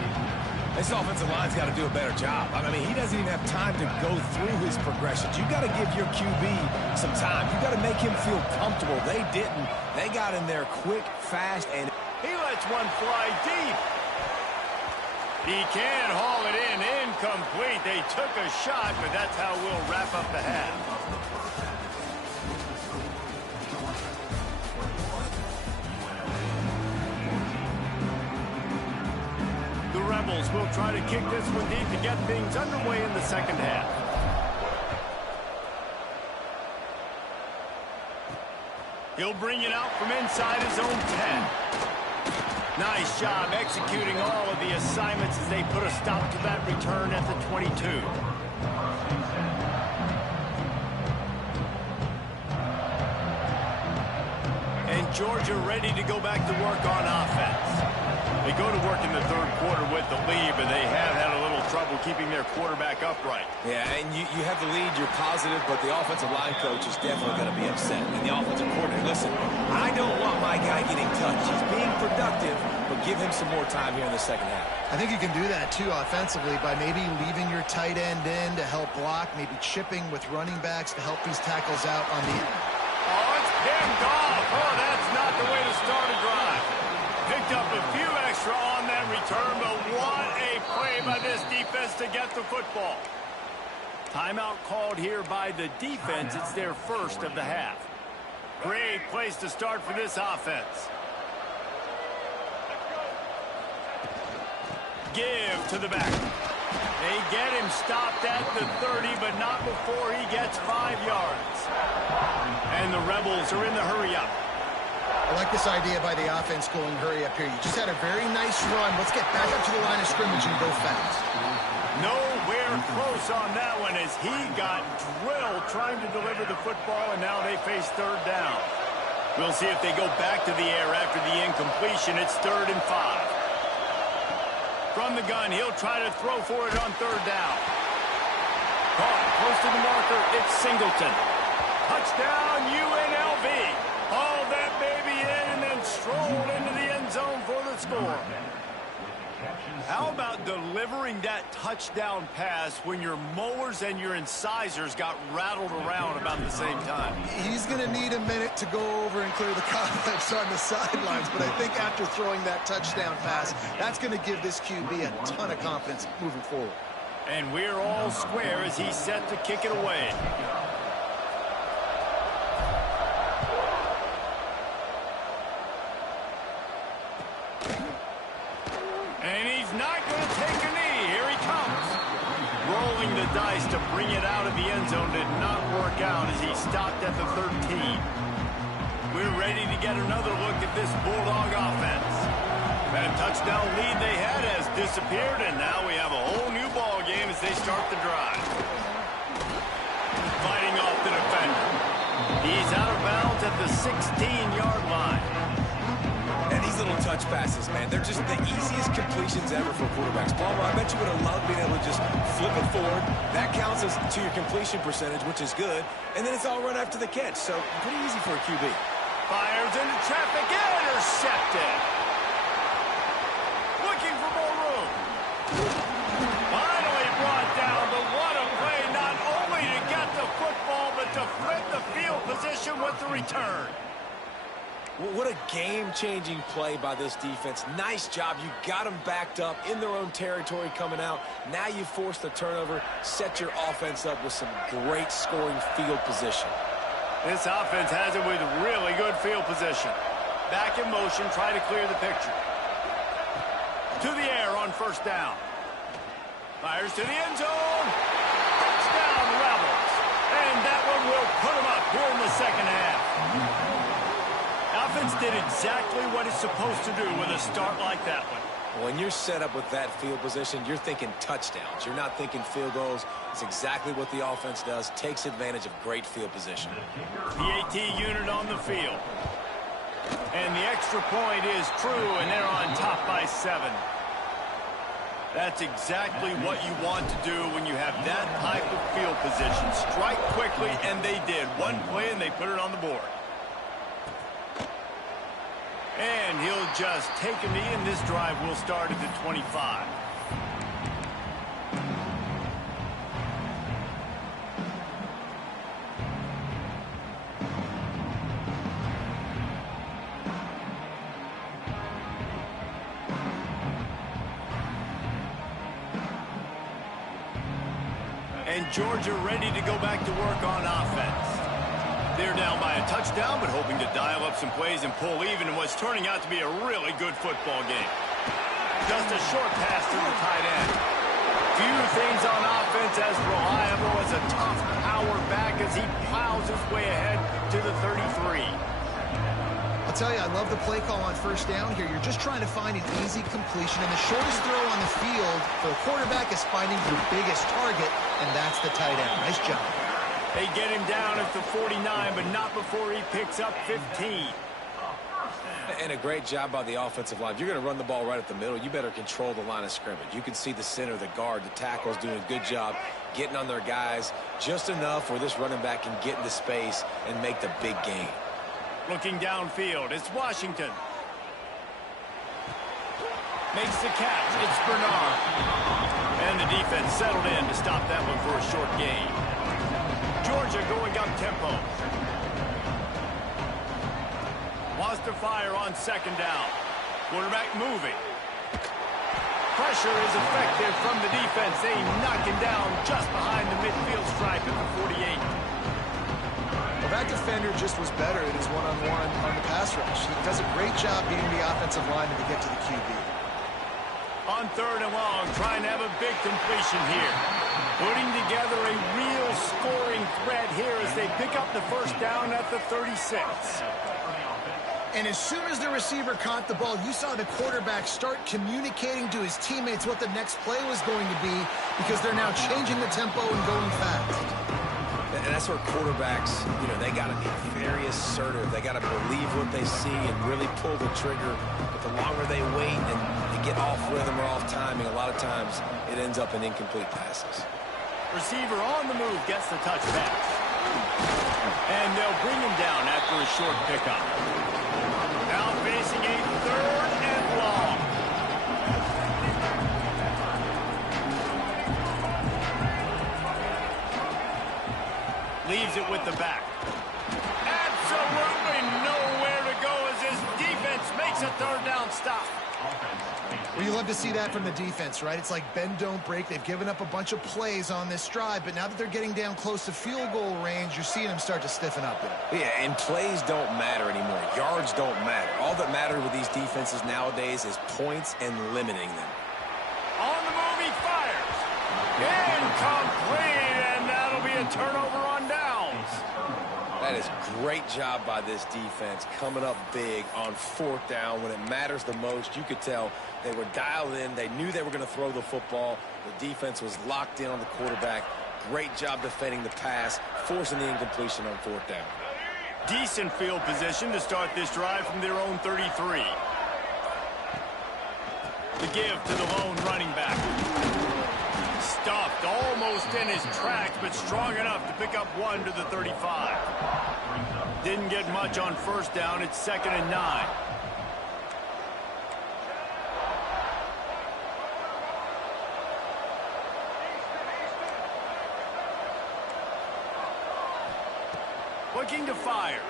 This offensive line's got to do a better job. I mean, he doesn't even have time to go through his progressions. You got to give your QB some time. You got to make him feel comfortable. They didn't. They got in there quick, fast, and he lets one fly deep. He can haul it in. Incomplete. They took a shot, but that's how we'll wrap up the half. The Rebels will try to kick this one deep to get things underway in the 2nd half. He'll bring it out from inside his own 10. Nice job executing all of the assignments as they put a stop to that return at the 22. And Georgia ready to go back to work on offense. They go to work in the third quarter with the lead, but they have had a little trouble keeping their quarterback upright. Yeah, and you have the lead, you're positive, but the offensive line coach is definitely going to be upset. And the offensive coordinator, listen, I don't want my guy getting touched. He's being productive, but give him some more time here in the second half. I think you can do that, too, offensively, by maybe leaving your tight end in to help block, maybe chipping with running backs to help these tackles out on the... Oh, it's picked off. Oh, that's not the way to start a drive. Picked up a few extra on that return, but what a play by this defense to get the football. Timeout called here by the defense. It's their first of the half. Great place to start for this offense. Give to the back. They get him stopped at the 30, but not before he gets 5 yards. And the Rebels are in the hurry-up. I like this idea by the offense going hurry up here. You just had a very nice run. Let's get back up to the line of scrimmage and go fast. Nowhere close on that one as he got drilled trying to deliver the football, and now they face third down. We'll see if they go back to the air after the incompletion. It's 3rd and 5. From the gun, he'll try to throw for it on 3rd down. Caught close to the marker. It's Singleton. Touchdown, UNLV. Haul that baby in and then stroll into the end zone for the score. How about delivering that touchdown pass when your mowers and your incisors got rattled around about the same time? He's going to need a minute to go over and clear the cobwebs on the sidelines, but I think after throwing that touchdown pass, that's going to give this QB a ton of confidence moving forward. And we're all square as he's set to kick it away. And he's not going to take a knee. Here he comes. Rolling the dice to bring it out of the end zone did not work out as he stopped at the 13. We're ready to get another look at this Bulldog offense. That touchdown lead they had has disappeared, and now we have a whole new ball game as they start the drive. Fighting off the defender. He's out of bounds at the 16-yard line. And these little touch passes, man, they're just the easiest completions ever for quarterbacks. Palmer, I bet you would have loved being able to just flip it forward. That counts as to your completion percentage, which is good. And then it's all run after the catch, so pretty easy for a QB. Fires into traffic, intercepted. Looking for more room. Finally brought down, but what a play, not only to get the football, but to flip the field position with the return. What a game-changing play by this defense. Nice job. You got them backed up in their own territory coming out. Now you force the turnover, set your offense up with some great scoring field position. This offense has it with really good field position. Back in motion, try to clear the picture. To the air on 1st down. Fires to the end zone. Touchdown, Rebels. And that one will put them up here in the second half. Offense did exactly what it's supposed to do with a start like that one. When you're set up with that field position, you're thinking touchdowns. You're not thinking field goals. It's exactly what the offense does. Takes advantage of great field position. The AT unit on the field. And the extra point is true, and they're on top by 7. That's exactly what you want to do when you have that type of field position. Strike quickly, and they did. One play, and they put it on the board. And he'll just take a knee, and this drive will start at the 25. And Georgia ready to go back to work on offense. They're down by a touchdown, but hoping to dial up some plays and pull even in what's turning out to be a really good football game. Just a short pass to the tight end. Few things on offense as reliable as a tough power back as he plows his way ahead to the 33. I'll tell you, I love the play call on 1st down here. You're just trying to find an easy completion, and the shortest throw on the field for the quarterback is finding your biggest target, and that's the tight end. Nice job. They get him down at the 49, but not before he picks up 15. And a great job by the offensive line. If you're going to run the ball right up the middle, you better control the line of scrimmage. You can see the center, the guard, the tackles doing a good job getting on their guys just enough where this running back can get into space and make the big gain. Looking downfield, it's Washington. Makes the catch. It's Bernard. And the defense settled in to stop that one for a short gain. Georgia going up tempo. Wants to fire on second down. Quarterback moving. Pressure is effective from the defense. They knock him down just behind the midfield stripe at the 48. Well, that defender just was better in his one-on-one on the pass rush. He does a great job beating the offensive lineman to get to the QB. On third and long, trying to have a big completion here. Putting together a real scoring threat here as they pick up the first down at the 36. And as soon as the receiver caught the ball, you saw the quarterback start communicating to his teammates what the next play was going to be because they're now changing the tempo and going fast. And that's where quarterbacks, they got to be very assertive. They got to believe what they see and really pull the trigger. But the longer they wait and they get off rhythm or off timing, a lot of times it ends up in incomplete passes. Receiver on the move gets the touch pass. And they'll bring him down after a short pickup. Now facing a third and long. Leaves it with the back. Absolutely nowhere to go as his defense makes a third down stop. Well, you love to see that from the defense, right? It's like bend, don't break. They've given up a bunch of plays on this drive, but now that they're getting down close to field goal range, you're seeing them start to stiffen up there. Yeah, and plays don't matter anymore. Yards don't matter. All that matters with these defenses nowadays is points and limiting them. On the move, he fires. Incomplete, and that'll be a turnover on downs. That is great job by this defense, coming up big on fourth down when it matters the most. You could tell they were dialed in. They knew they were going to throw the football. The defense was locked in on the quarterback. Great job defending the pass, forcing the incompletion on fourth down. Decent field position to start this drive from their own 33. The give to the lone running back. Stuffed almost in his tracks, but strong enough to pick up one to the 35. Didn't get much on first down. It's 2nd and 9. Looking to fire.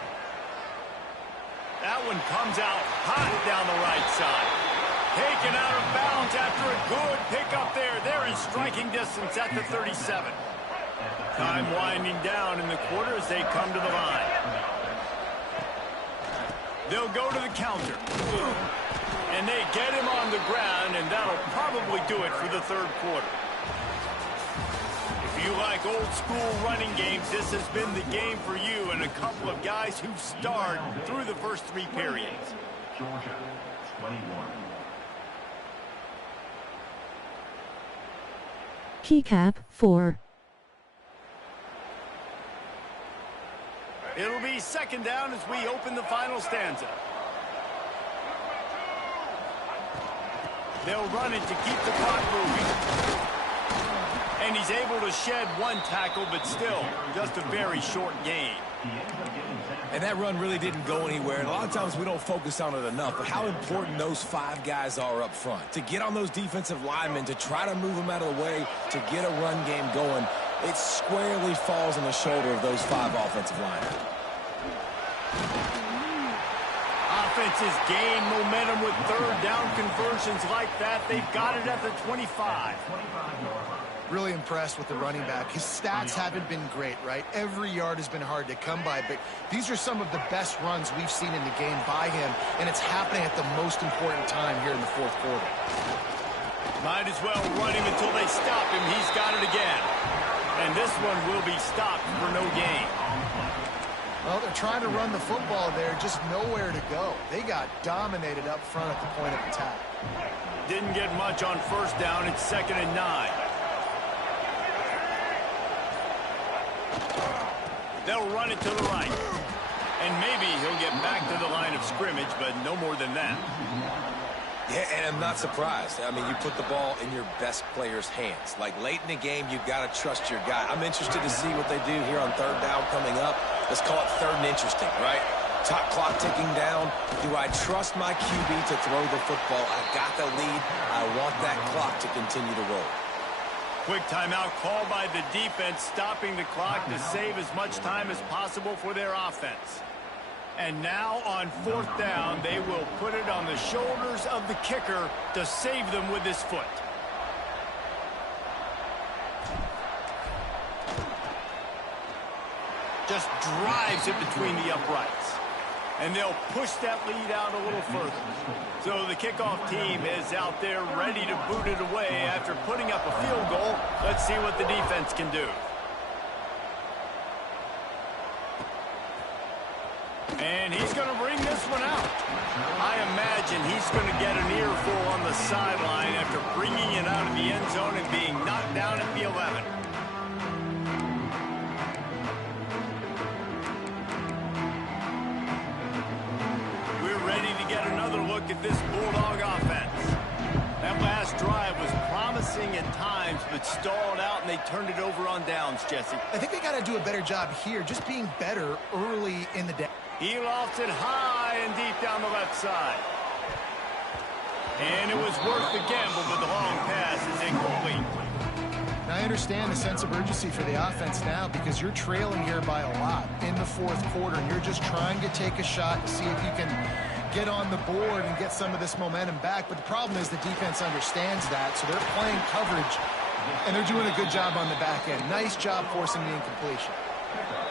That one comes out hot down the right side. Taken out of bounds after a good pickup there. They're in striking distance at the 37. Time winding down in the quarter as they come to the line. They'll go to the counter. And they get him on the ground, and that'll probably do it for the third quarter. If you like old-school running games, this has been the game for you and a couple of guys who starred through the first 3 periods. Georgia, 21. Keycap 4. It'll be 2nd down as we open the final stanza. They'll run it to keep the clock moving. And he's able to shed one tackle, but still just a very short gain. And that run really didn't go anywhere. And a lot of times we don't focus on it enough, but how important those 5 guys are up front. To get on those defensive linemen, to try to move them out of the way, to get a run game going, it squarely falls on the shoulder of those 5 offensive linemen. Offenses gain momentum with third down conversions like that. They've got it at the 25. Really impressed with the running back. His stats haven't been great, right? Every yard has been hard to come by, but these are some of the best runs we've seen in the game by him, and it's happening at the most important time here in the fourth quarter. Might as well run him until they stop him. He's got it again. And this one will be stopped for no gain. Well, they're trying to run the football there, just nowhere to go. They got dominated up front at the point of attack. Didn't get much on first down. It's 2nd and 9. They'll run it to the right. And maybe he'll get back to the line of scrimmage, but no more than that. Yeah, and I'm not surprised. I mean, you put the ball in your best player's hands. Like, late in the game, you've got to trust your guy. I'm interested to see what they do here on third down coming up. Let's call it third and interesting, right? Top clock ticking down. Do I trust my QB to throw the football? I got the lead. I want that clock to continue to roll. Quick timeout called by the defense, stopping the clock to save as much time as possible for their offense. And now on fourth down, they will put it on the shoulders of the kicker to save them with his foot. Just drives it between the uprights. And they'll push that lead out a little further. So the kickoff team is out there ready to boot it away after putting up a field goal. Let's see what the defense can do. And he's going to bring this one out. I imagine he's going to get an earful on the sideline after bringing it out of the end zone and being knocked down at the 11. At this Bulldog offense. That last drive was promising at times, but stalled out, and they turned it over on downs, Jesse. I think they got to do a better job here, just being better early in the day. He lofts it high and deep down the left side. And it was worth the gamble, but the long pass is incomplete. Now, I understand the sense of urgency for the offense now because you're trailing here by a lot in the fourth quarter, and you're just trying to take a shot to see if you can get on the board and get some of this momentum back. But the problem is the defense understands that, so they're playing coverage, and they're doing a good job on the back end. Nice job forcing the incompletion.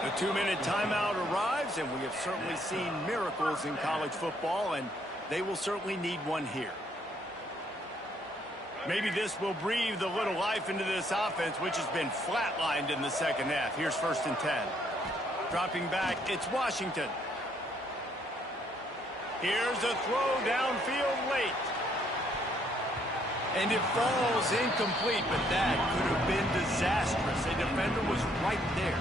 The 2-minute timeout arrives, and we have certainly seen miracles in college football, and they will certainly need one here. Maybe this will breathe a little life into this offense, which has been flatlined in the second half. Here's 1st and 10. Dropping back, it's Washington. Here's a throw downfield late. And it falls incomplete, but that could have been disastrous. A defender was right there.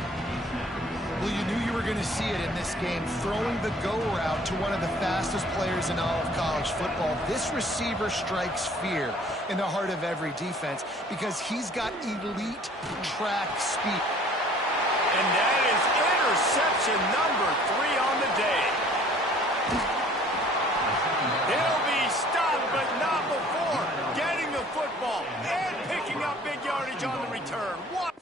Well, you knew you were going to see it in this game, throwing the go route to one of the fastest players in all of college football. This receiver strikes fear in the heart of every defense because he's got elite track speed. And that is interception number 3 on the day. He'll be stopped, but not before getting the football and picking up big yardage on the return. What?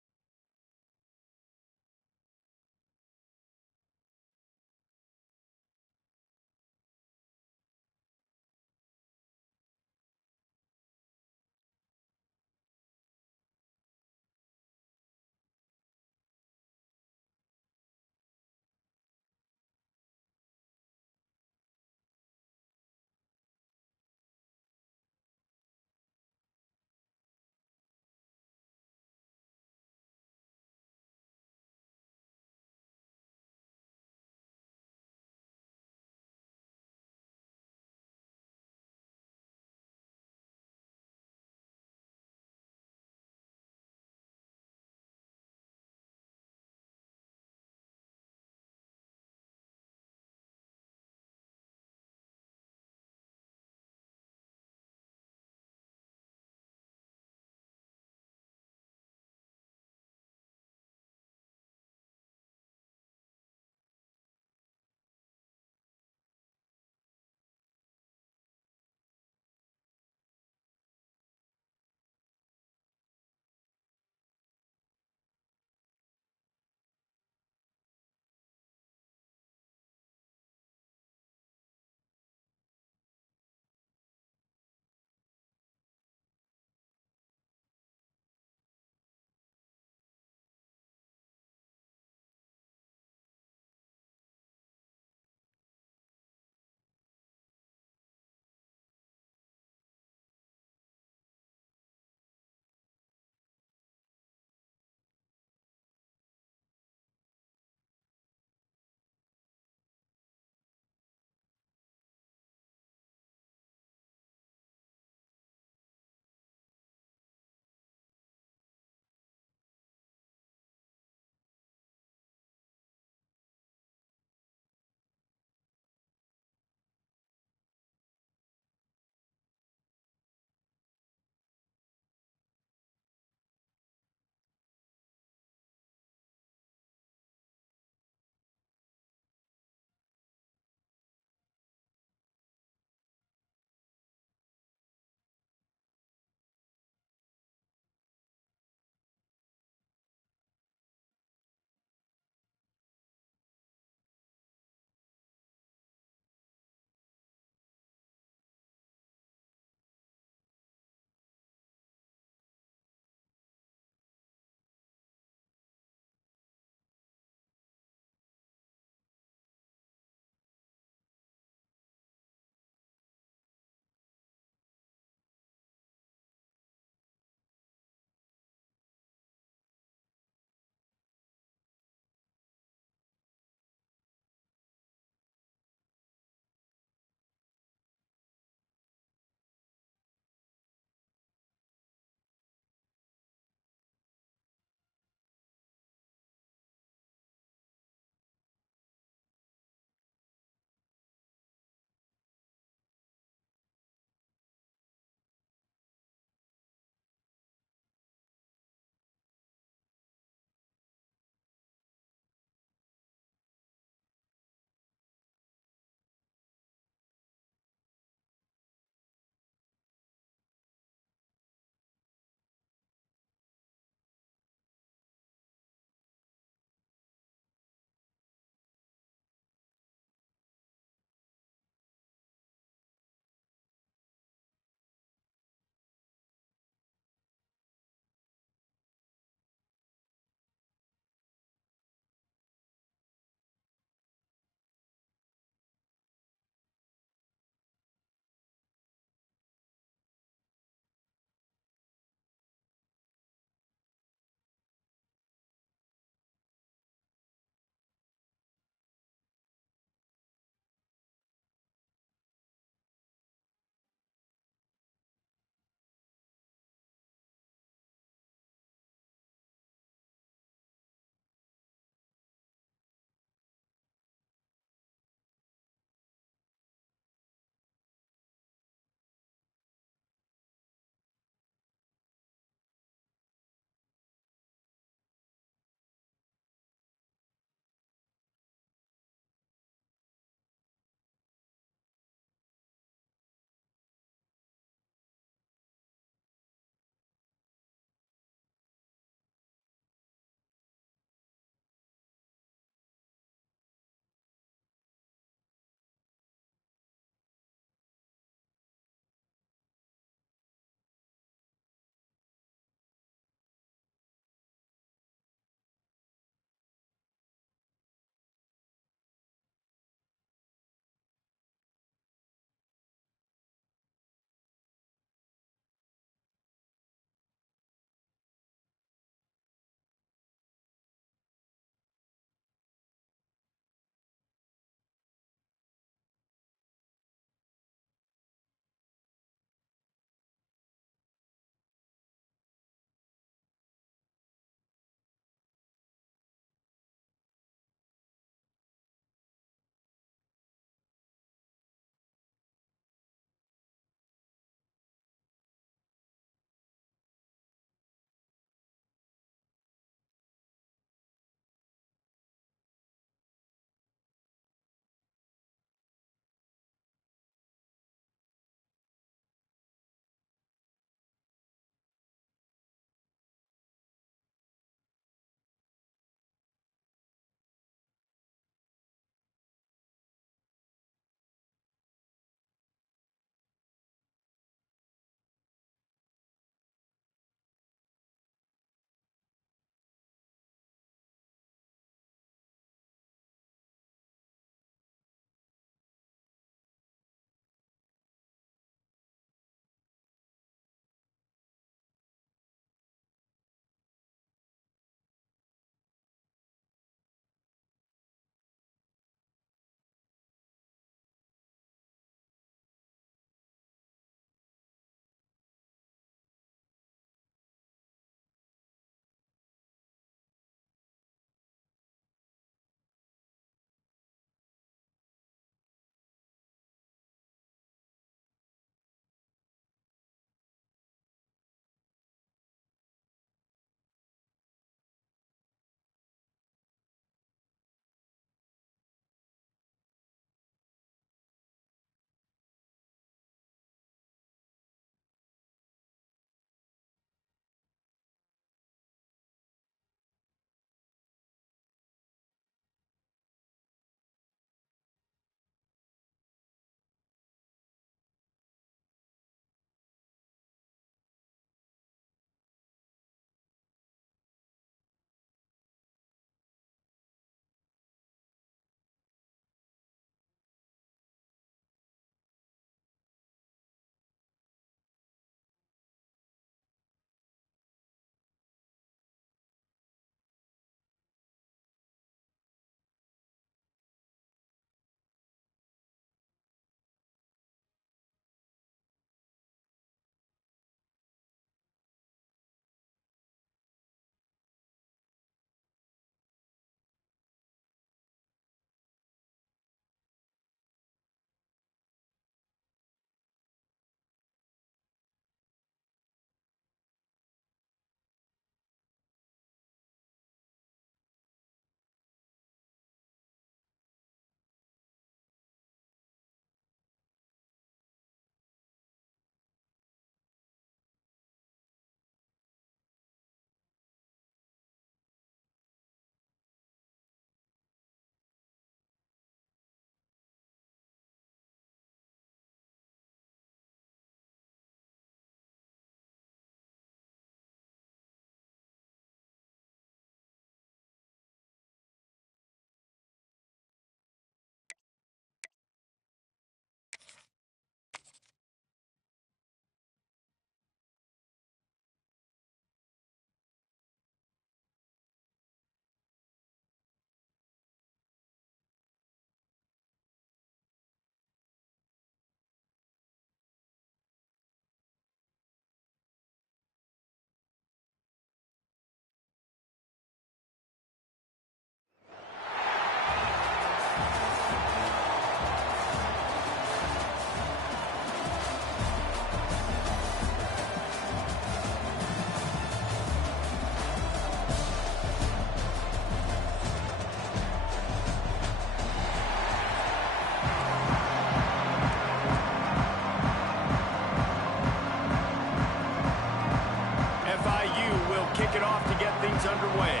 is underway.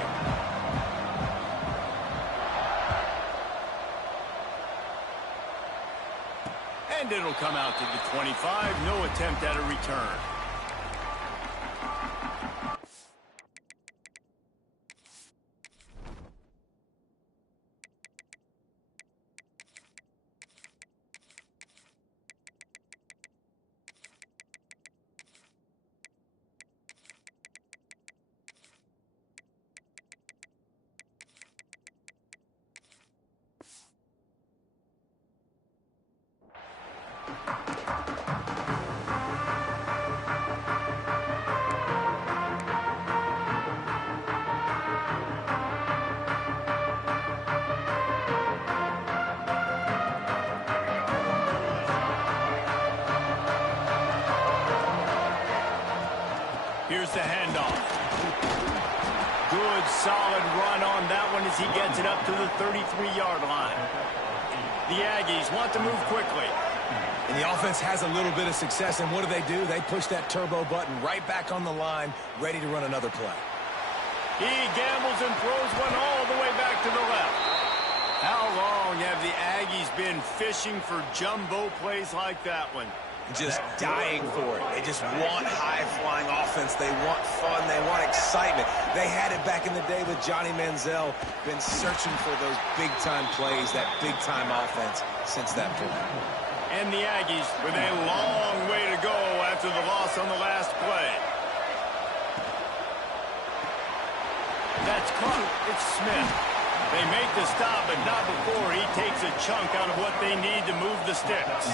And it'll come out to the 25. No attempt at a return. Here's the handoff. Good, solid run on that one as he gets it up to the 33-yard line. The Aggies want to move quickly. And the offense has a little bit of success, and what do? They push that turbo button right back on the line, ready to run another play. He gambles and throws one all the way back to the left. How long have the Aggies been fishing for jumbo plays like that one? Just dying for it. They just want high-flying offense. They want fun. They want excitement. They had it back in the day with Johnny Manziel. Been searching for those big-time plays, that big-time offense since that point. And the Aggies with a long way to go after the loss on the last play. That's caught. It's Smith. They make the stop, but not before he takes a chunk out of what they need to move the sticks.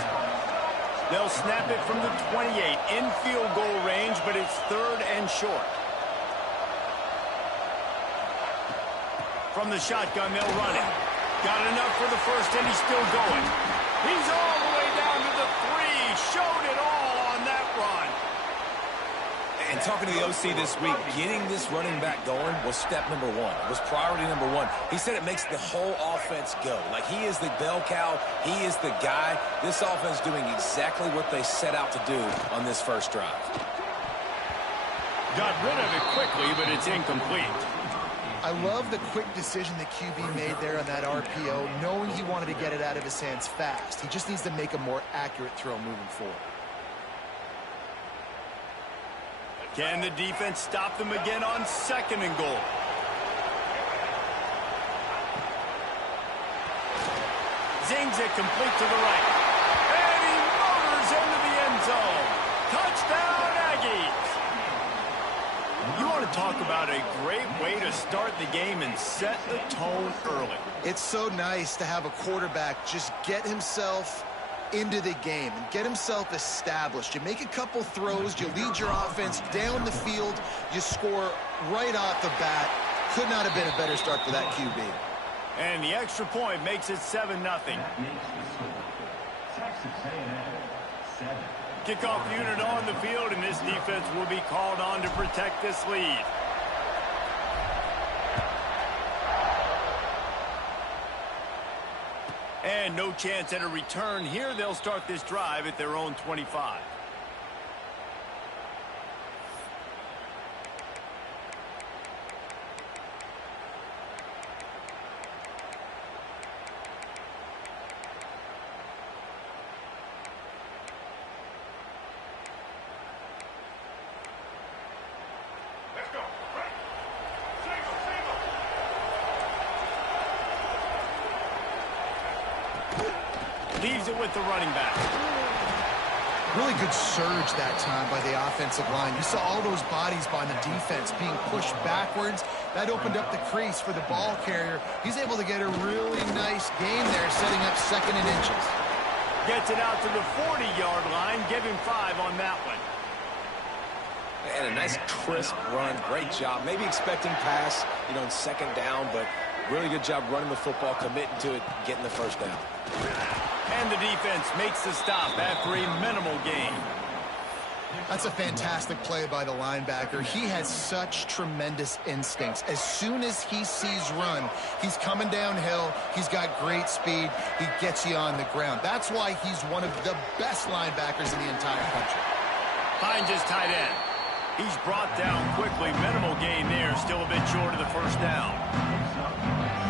They'll snap it from the 28 in field goal range, but it's 3rd and short. From the shotgun, they'll run it. Got enough for the first, and he's still going. He's all the way down to the 3. Showed it all on that run. And talking to the OC this week, getting this running back going was step number 1. It was priority number 1. He said it makes the whole offense go. Like, he is the bell cow. He is the guy. This offense doing exactly what they set out to do on this first drive. Got rid of it quickly, but it's incomplete. I love the quick decision the QB made there on that RPO, knowing he wanted to get it out of his hands fast. He just needs to make a more accurate throw moving forward. Can the defense stop them again on 2nd and goal? Zings it complete to the right. And he motors into the end zone. Touchdown, Aggies! You want to talk about a great way to start the game and set the tone early. It's so nice to have a quarterback just get himself into the game and get himself established. You make a couple throws, you lead your offense down the field, you score right off the bat. Could not have been a better start for that QB. And the extra point makes it 7-0. Kickoff unit on the field, and this defense will be called on to protect this lead. And no chance at a return here. They'll start this drive at their own 25. Leaves it with the running back. Really good surge that time by the offensive line. You saw all those bodies by the defense being pushed backwards. That opened up the crease for the ball carrier. He's able to get a really nice game there, setting up 2nd and inches. Gets it out to the 40-yard line. Give him 5 on that one. And a nice crisp run. Great job. Maybe expecting pass, in 2nd down, but really good job running the football, committing to it, getting the first down. And the defense makes the stop after a minimal gain. That's a fantastic play by the linebacker. He has such tremendous instincts. As soon as he sees run, he's coming downhill. He's got great speed. He gets you on the ground. That's why he's one of the best linebackers in the entire country. Finds his tight end. He's brought down quickly. Minimal gain there. Still a bit short of the first down.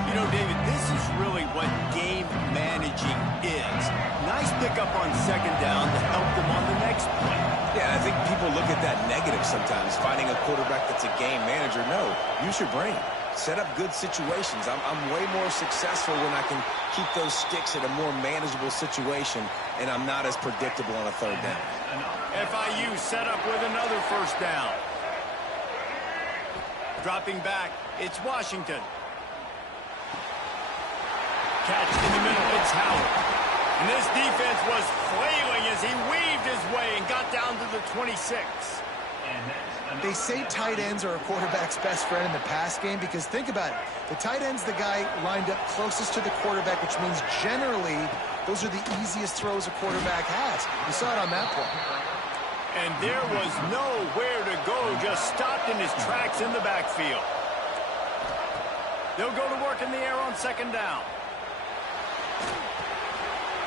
You know, David, this is really what game managing is. Nice pickup on second down to help them on the next play. Yeah, I think people look at that negative sometimes, finding a quarterback that's a game manager. No, use your brain. Set up good situations. I'm way more successful when I can keep those sticks at a more manageable situation, and I'm not as predictable on a third down. FIU set up with another first down. Dropping back, it's Washington. Catch in the middle, it's Howard. And this defense was flailing as he weaved his way and got down to the 26. They say tight ends are a quarterback's best friend in the pass game because think about it. The tight end's the guy lined up closest to the quarterback, which means generally those are the easiest throws a quarterback has. You saw it on that play. And there was nowhere to go, just stopped in his tracks in the backfield. They'll go to work in the air on second down.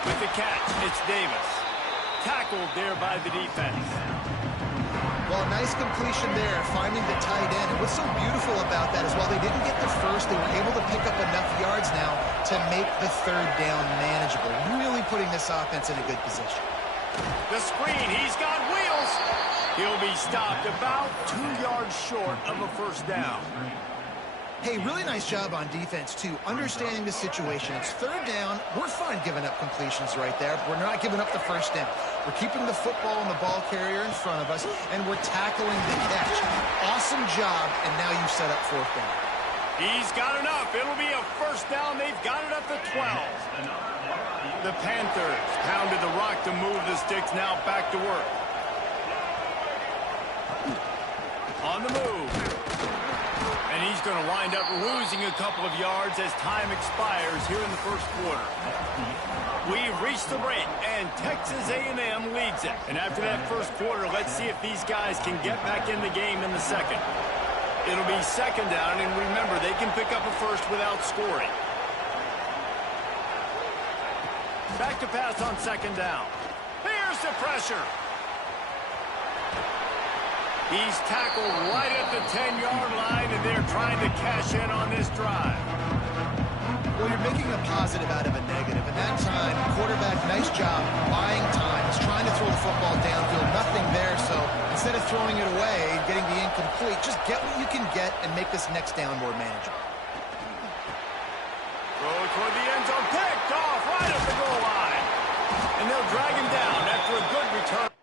With the catch, it's Davis. Tackled there by the defense. Well, nice completion there, finding the tight end. And what's so beautiful about that is while they didn't get the first, they were able to pick up enough yards now to make the third down manageable. Really putting this offense in a good position. The screen, he's got wheels. He'll be stopped about 2 yards short of a first down. Hey, really nice job on defense, too, understanding the situation. It's third down. We're fine giving up completions right there. We're not giving up the first down. We're keeping the football and the ball carrier in front of us, and we're tackling the catch. Awesome job, and now you set up fourth down. He's got enough. It'll be a first down. They've got it up to 12. The Panthers pounded the rock to move the sticks. Now back to work. On the move. And he's going to wind up losing a couple of yards as time expires here in the first quarter. We've reached the break, and Texas A&M leads it. And after that first quarter, let's see if these guys can get back in the game in the second. It'll be second down, and remember, they can pick up a first without scoring. Back to pass on second down. Here's the pressure. He's tackled right at the 10-yard line, and they're trying to cash in on this drive. Well, you're making a positive out of a negative. And that time, quarterback, nice job, buying time. He's trying to throw the football downfield. Nothing there, so instead of throwing it away and getting the incomplete, just get what you can get and make this next down more manageable. Throw toward the end zone, picked off right at the goal line. And they'll drag him down after a good return.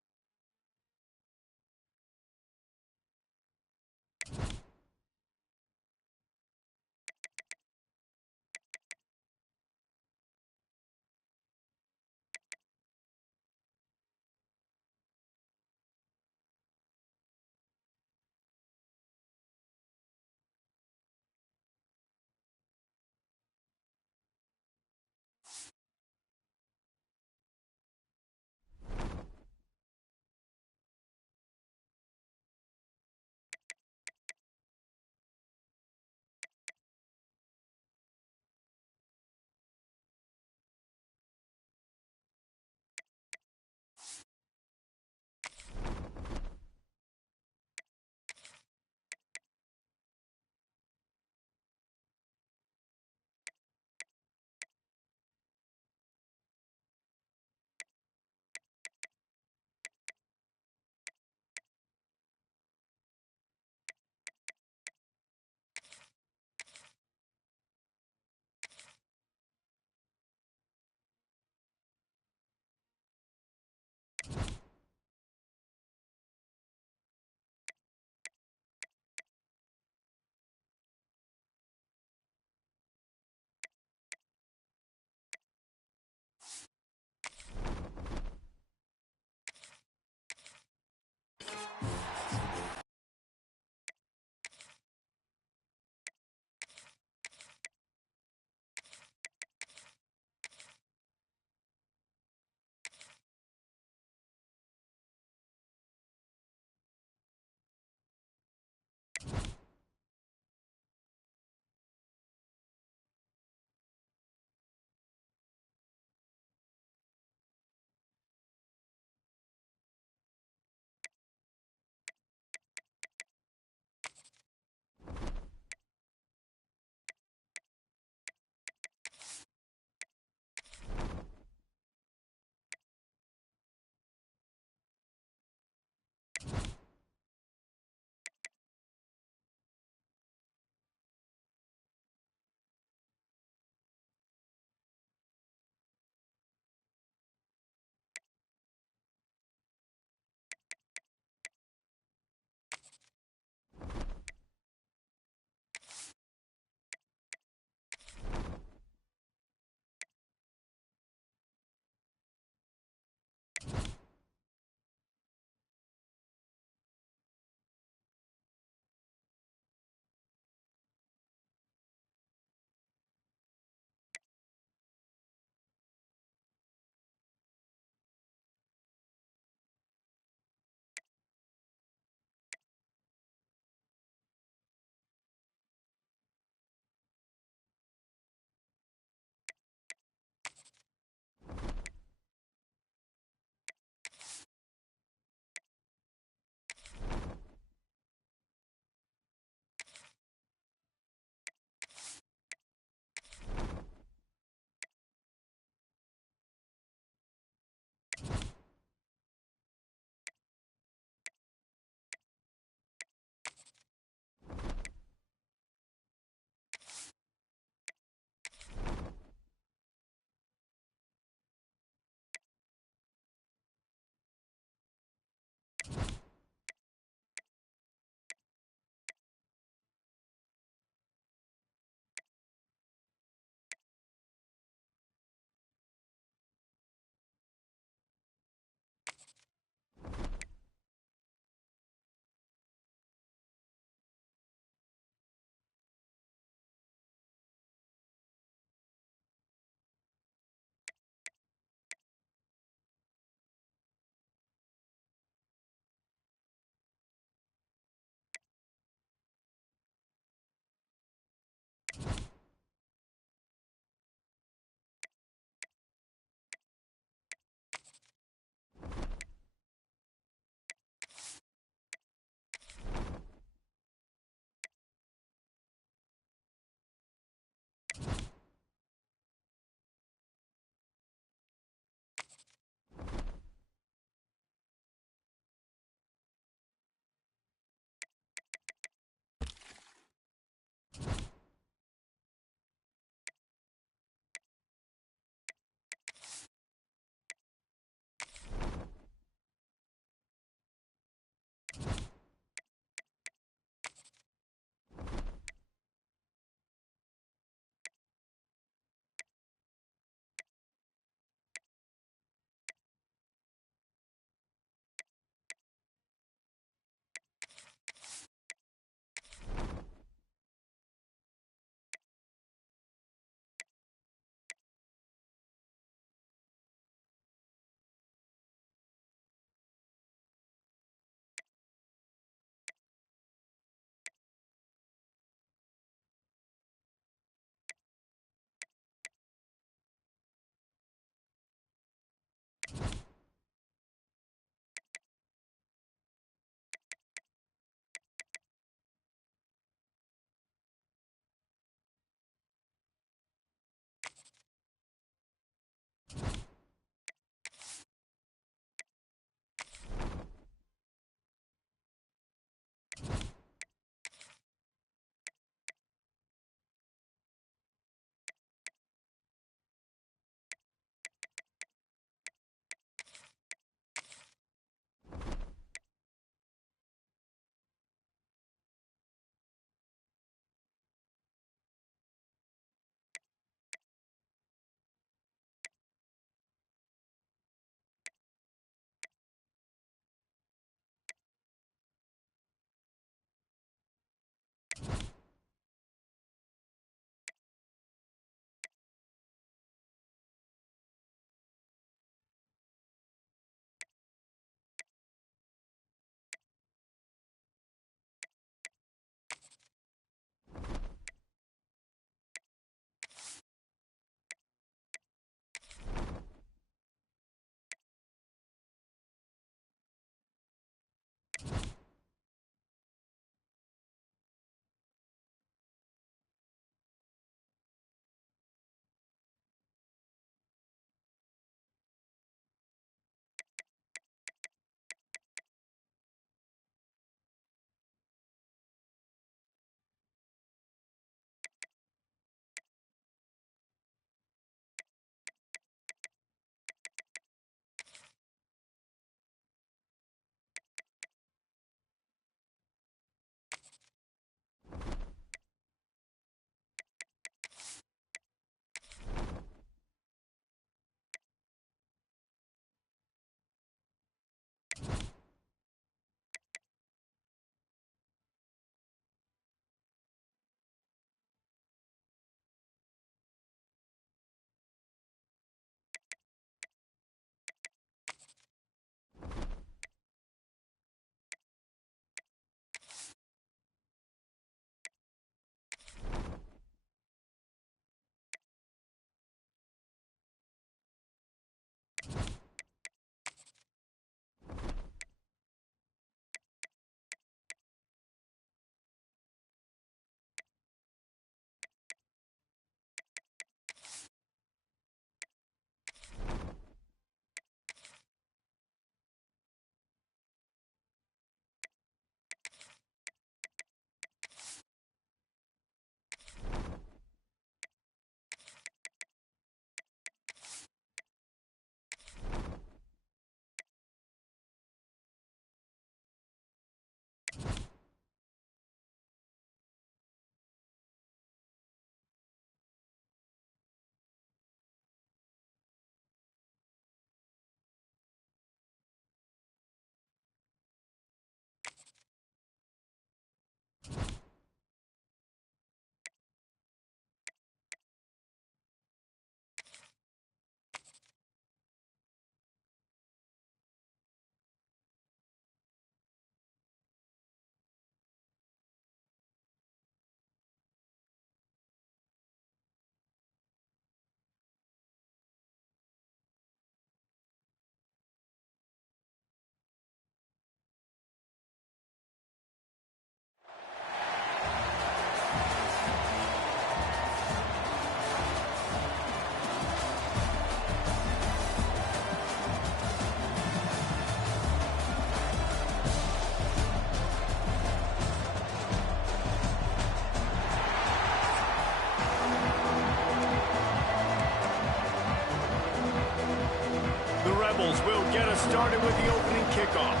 The Rebels will get us started with the opening kickoff.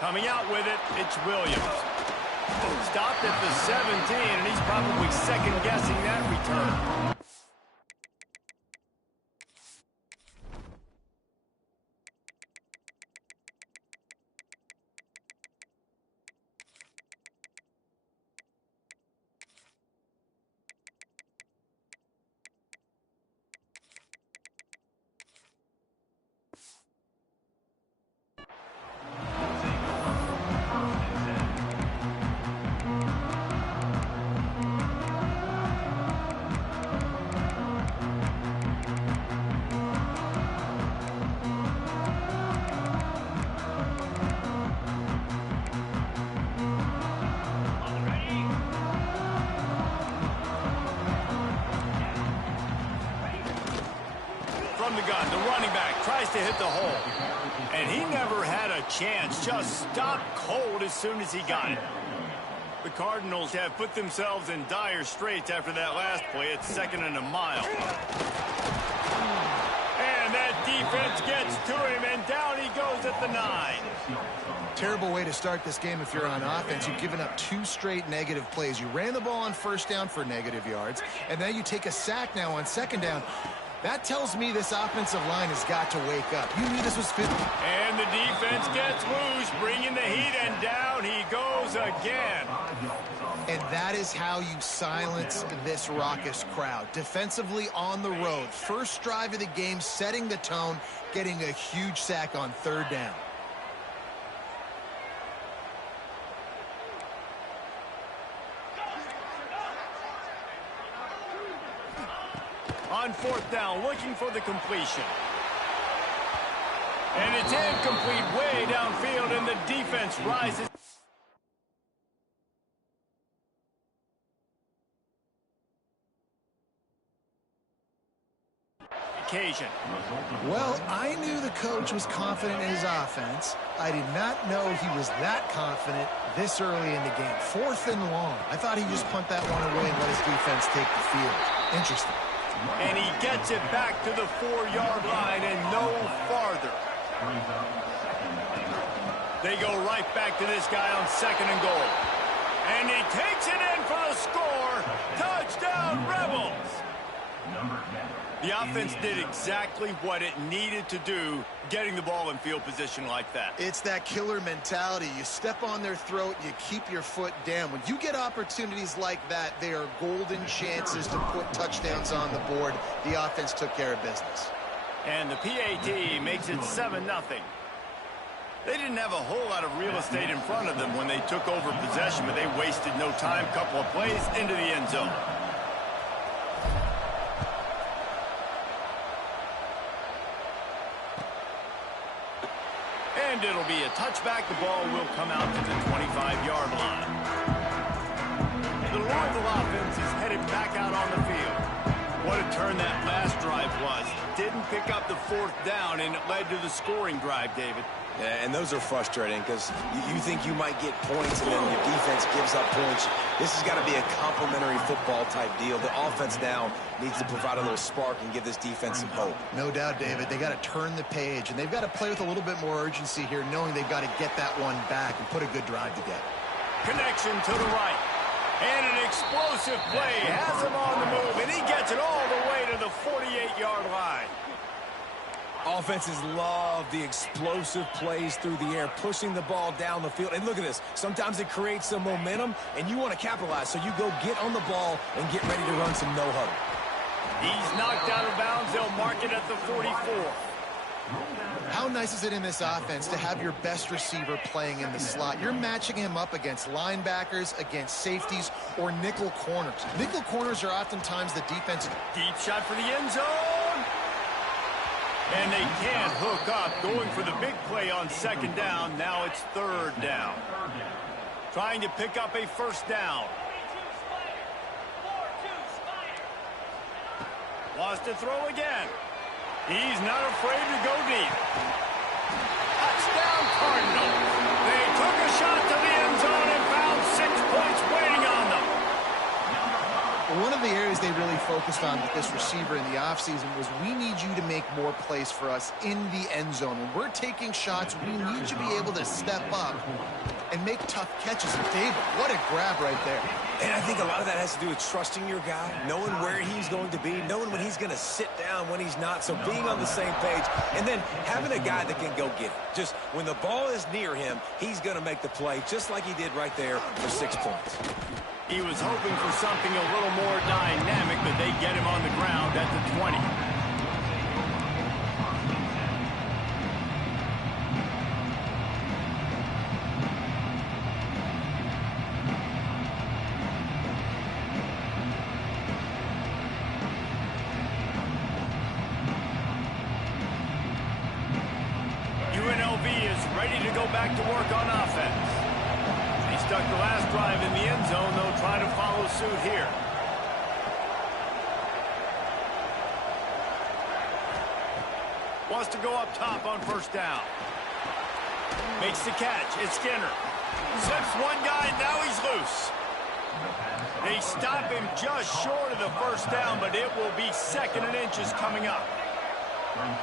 Coming out with it, it's Williams. Stopped at the 17, and he's probably second-guessing that return. From the gun, the running back tries to hit the hole. And he never had a chance, just stopped cold as soon as he got it. The Cardinals have put themselves in dire straits after that last play. It's 2nd and a mile. And that defense gets to him, and down he goes at the 9. Terrible way to start this game if you're on offense. You've given up 2 straight negative plays. You ran the ball on 1st down for negative yards, and then you take a sack now on 2nd down. That tells me this offensive line has got to wake up. You knew this was 50. And the defense gets loose, bringing the heat, and down he goes again. And that is how you silence this raucous crowd. Defensively on the road. First drive of the game, setting the tone, getting a huge sack on 3rd down. On 4th down, looking for the completion. And it's incomplete way downfield, and the defense rises. Occasion. Well, I knew the coach was confident in his offense. I did not know he was that confident this early in the game. 4th and long. I thought he'd just punt that one away and let his defense take the field. Interesting. And he gets it back to the 4-yard line and no farther. They go right back to this guy on 2nd and goal. And he takes it in for the score. Touchdown, Rebels! The offense did exactly what it needed to do, getting the ball in field position like that. It's that killer mentality. You step on their throat, you keep your foot down. When you get opportunities like that, they are golden chances to put touchdowns on the board. The offense took care of business. And the PAT makes it 7-0. They didn't have a whole lot of real estate in front of them when they took over possession, but they wasted no time. Couple of plays into the end zone. And it'll be a touchback. The ball will come out to the 25-yard line. The Louisville offense is headed back out on the field. What a turn that last drive was. Didn't pick up the 4th down, and it led to the scoring drive, David. Yeah, and those are frustrating because you think you might get points and then your defense gives up points. This has got to be a complementary football type deal. The offense now needs to provide a little spark and give this defense some hope. No doubt, David. They got to turn the page, and they've got to play with a little bit more urgency here, knowing they've got to get that one back and put a good drive together. Connection to the right. And an explosive play has him on the move, and he gets it all the way to the 48-yard line. Offenses love the explosive plays through the air, pushing the ball down the field. And look at this. Sometimes it creates some momentum, and you want to capitalize. So you go get on the ball and get ready to run some no-huddle. He's knocked out of bounds. They'll mark it at the 44. How nice is it in this offense to have your best receiver playing in the slot? You're matching him up against linebackers, against safeties, or nickel corners. Nickel corners are oftentimes the defensive. Deep shot for the end zone. And they can't hook up, going for the big play on second down. Now it's third down. Trying to pick up a first down. Wants to throw again. He's not afraid to go deep. Touchdown Cardinals. They took a shot to the end zone and found 6 points waiting on them. One of the areas they really focused on with this receiver in the offseason was we need you to make more plays for us in the end zone. When we're taking shots, we need you to be able to step up and make tough catches. And David, what a grab right there. And I think a lot of that has to do with trusting your guy, knowing where he's going to be, knowing when he's going to sit down, when he's not. So being on the same page, and then having a guy that can go get it. Just when the ball is near him, he's going to make the play, just like he did right there for 6 points. He was hoping for something a little more dynamic, but they get him on the ground at the 20. UNLV is ready to go back to work on offense. They stuck the last drive in the end zone. They'll try to follow suit here. Wants to go up top on first down. Makes the catch. It's Skinner. Slips one guy, now he's loose. They stop him just short of the first down, but it will be 2nd and inches coming up.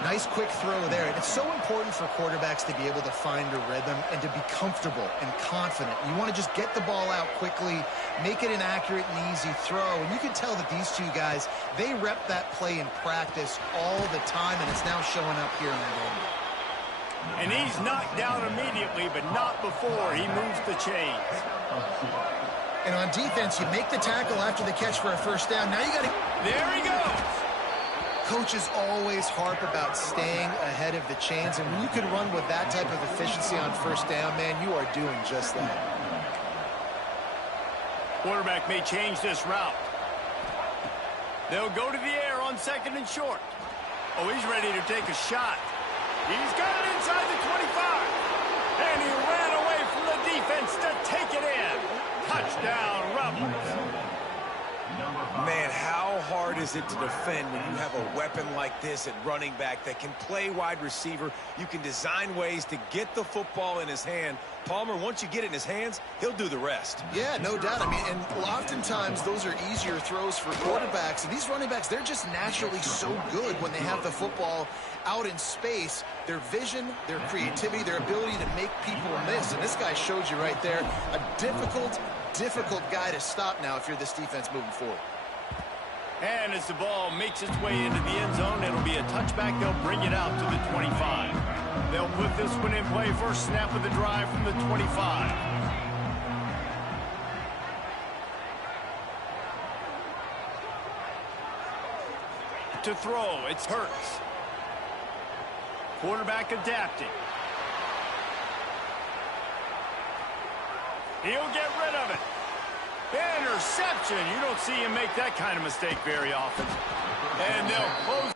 Nice quick throw there. And it's so important for quarterbacks to be able to find a rhythm and to be comfortable and confident. You want to just get the ball out quickly, make it an accurate and easy throw. And you can tell that these two guys, they rep that play in practice all the time, and it's now showing up here in the game. And he's knocked down immediately, but not before he moves the chains. And on defense, you make the tackle after the catch for a first down. Now you got to... There he goes. Coaches always harp about staying ahead of the chains, and when you can run with that type of efficiency on first down, man, you are doing just that. Quarterback may change this route. They'll go to the air on 2nd and short. Oh, he's ready to take a shot. He's got it inside the 25. And he ran away from the defense to take it in. Touchdown, Rebels. Man, how hard is it to defend when you have a weapon like this at running back that can play wide receiver? You can design ways to get the football in his hand. Palmer, once you get it in his hands, he'll do the rest. Yeah, no doubt. I mean, and oftentimes those are easier throws for quarterbacks. And these running backs, they're just naturally so good when they have the football out in space. Their vision, their creativity, their ability to make people miss. And this guy showed you right there, a difficult guy to stop now if you're this defense moving forward. And as the ball makes its way into the end zone, it'll be a touchback. They'll bring it out to the 25. They'll put this one in play. First snap of the drive from the 25. To throw, it's Hurts. Quarterback adapting. He'll get rid of it. Interception. You don't see him make that kind of mistake very often. And they'll close.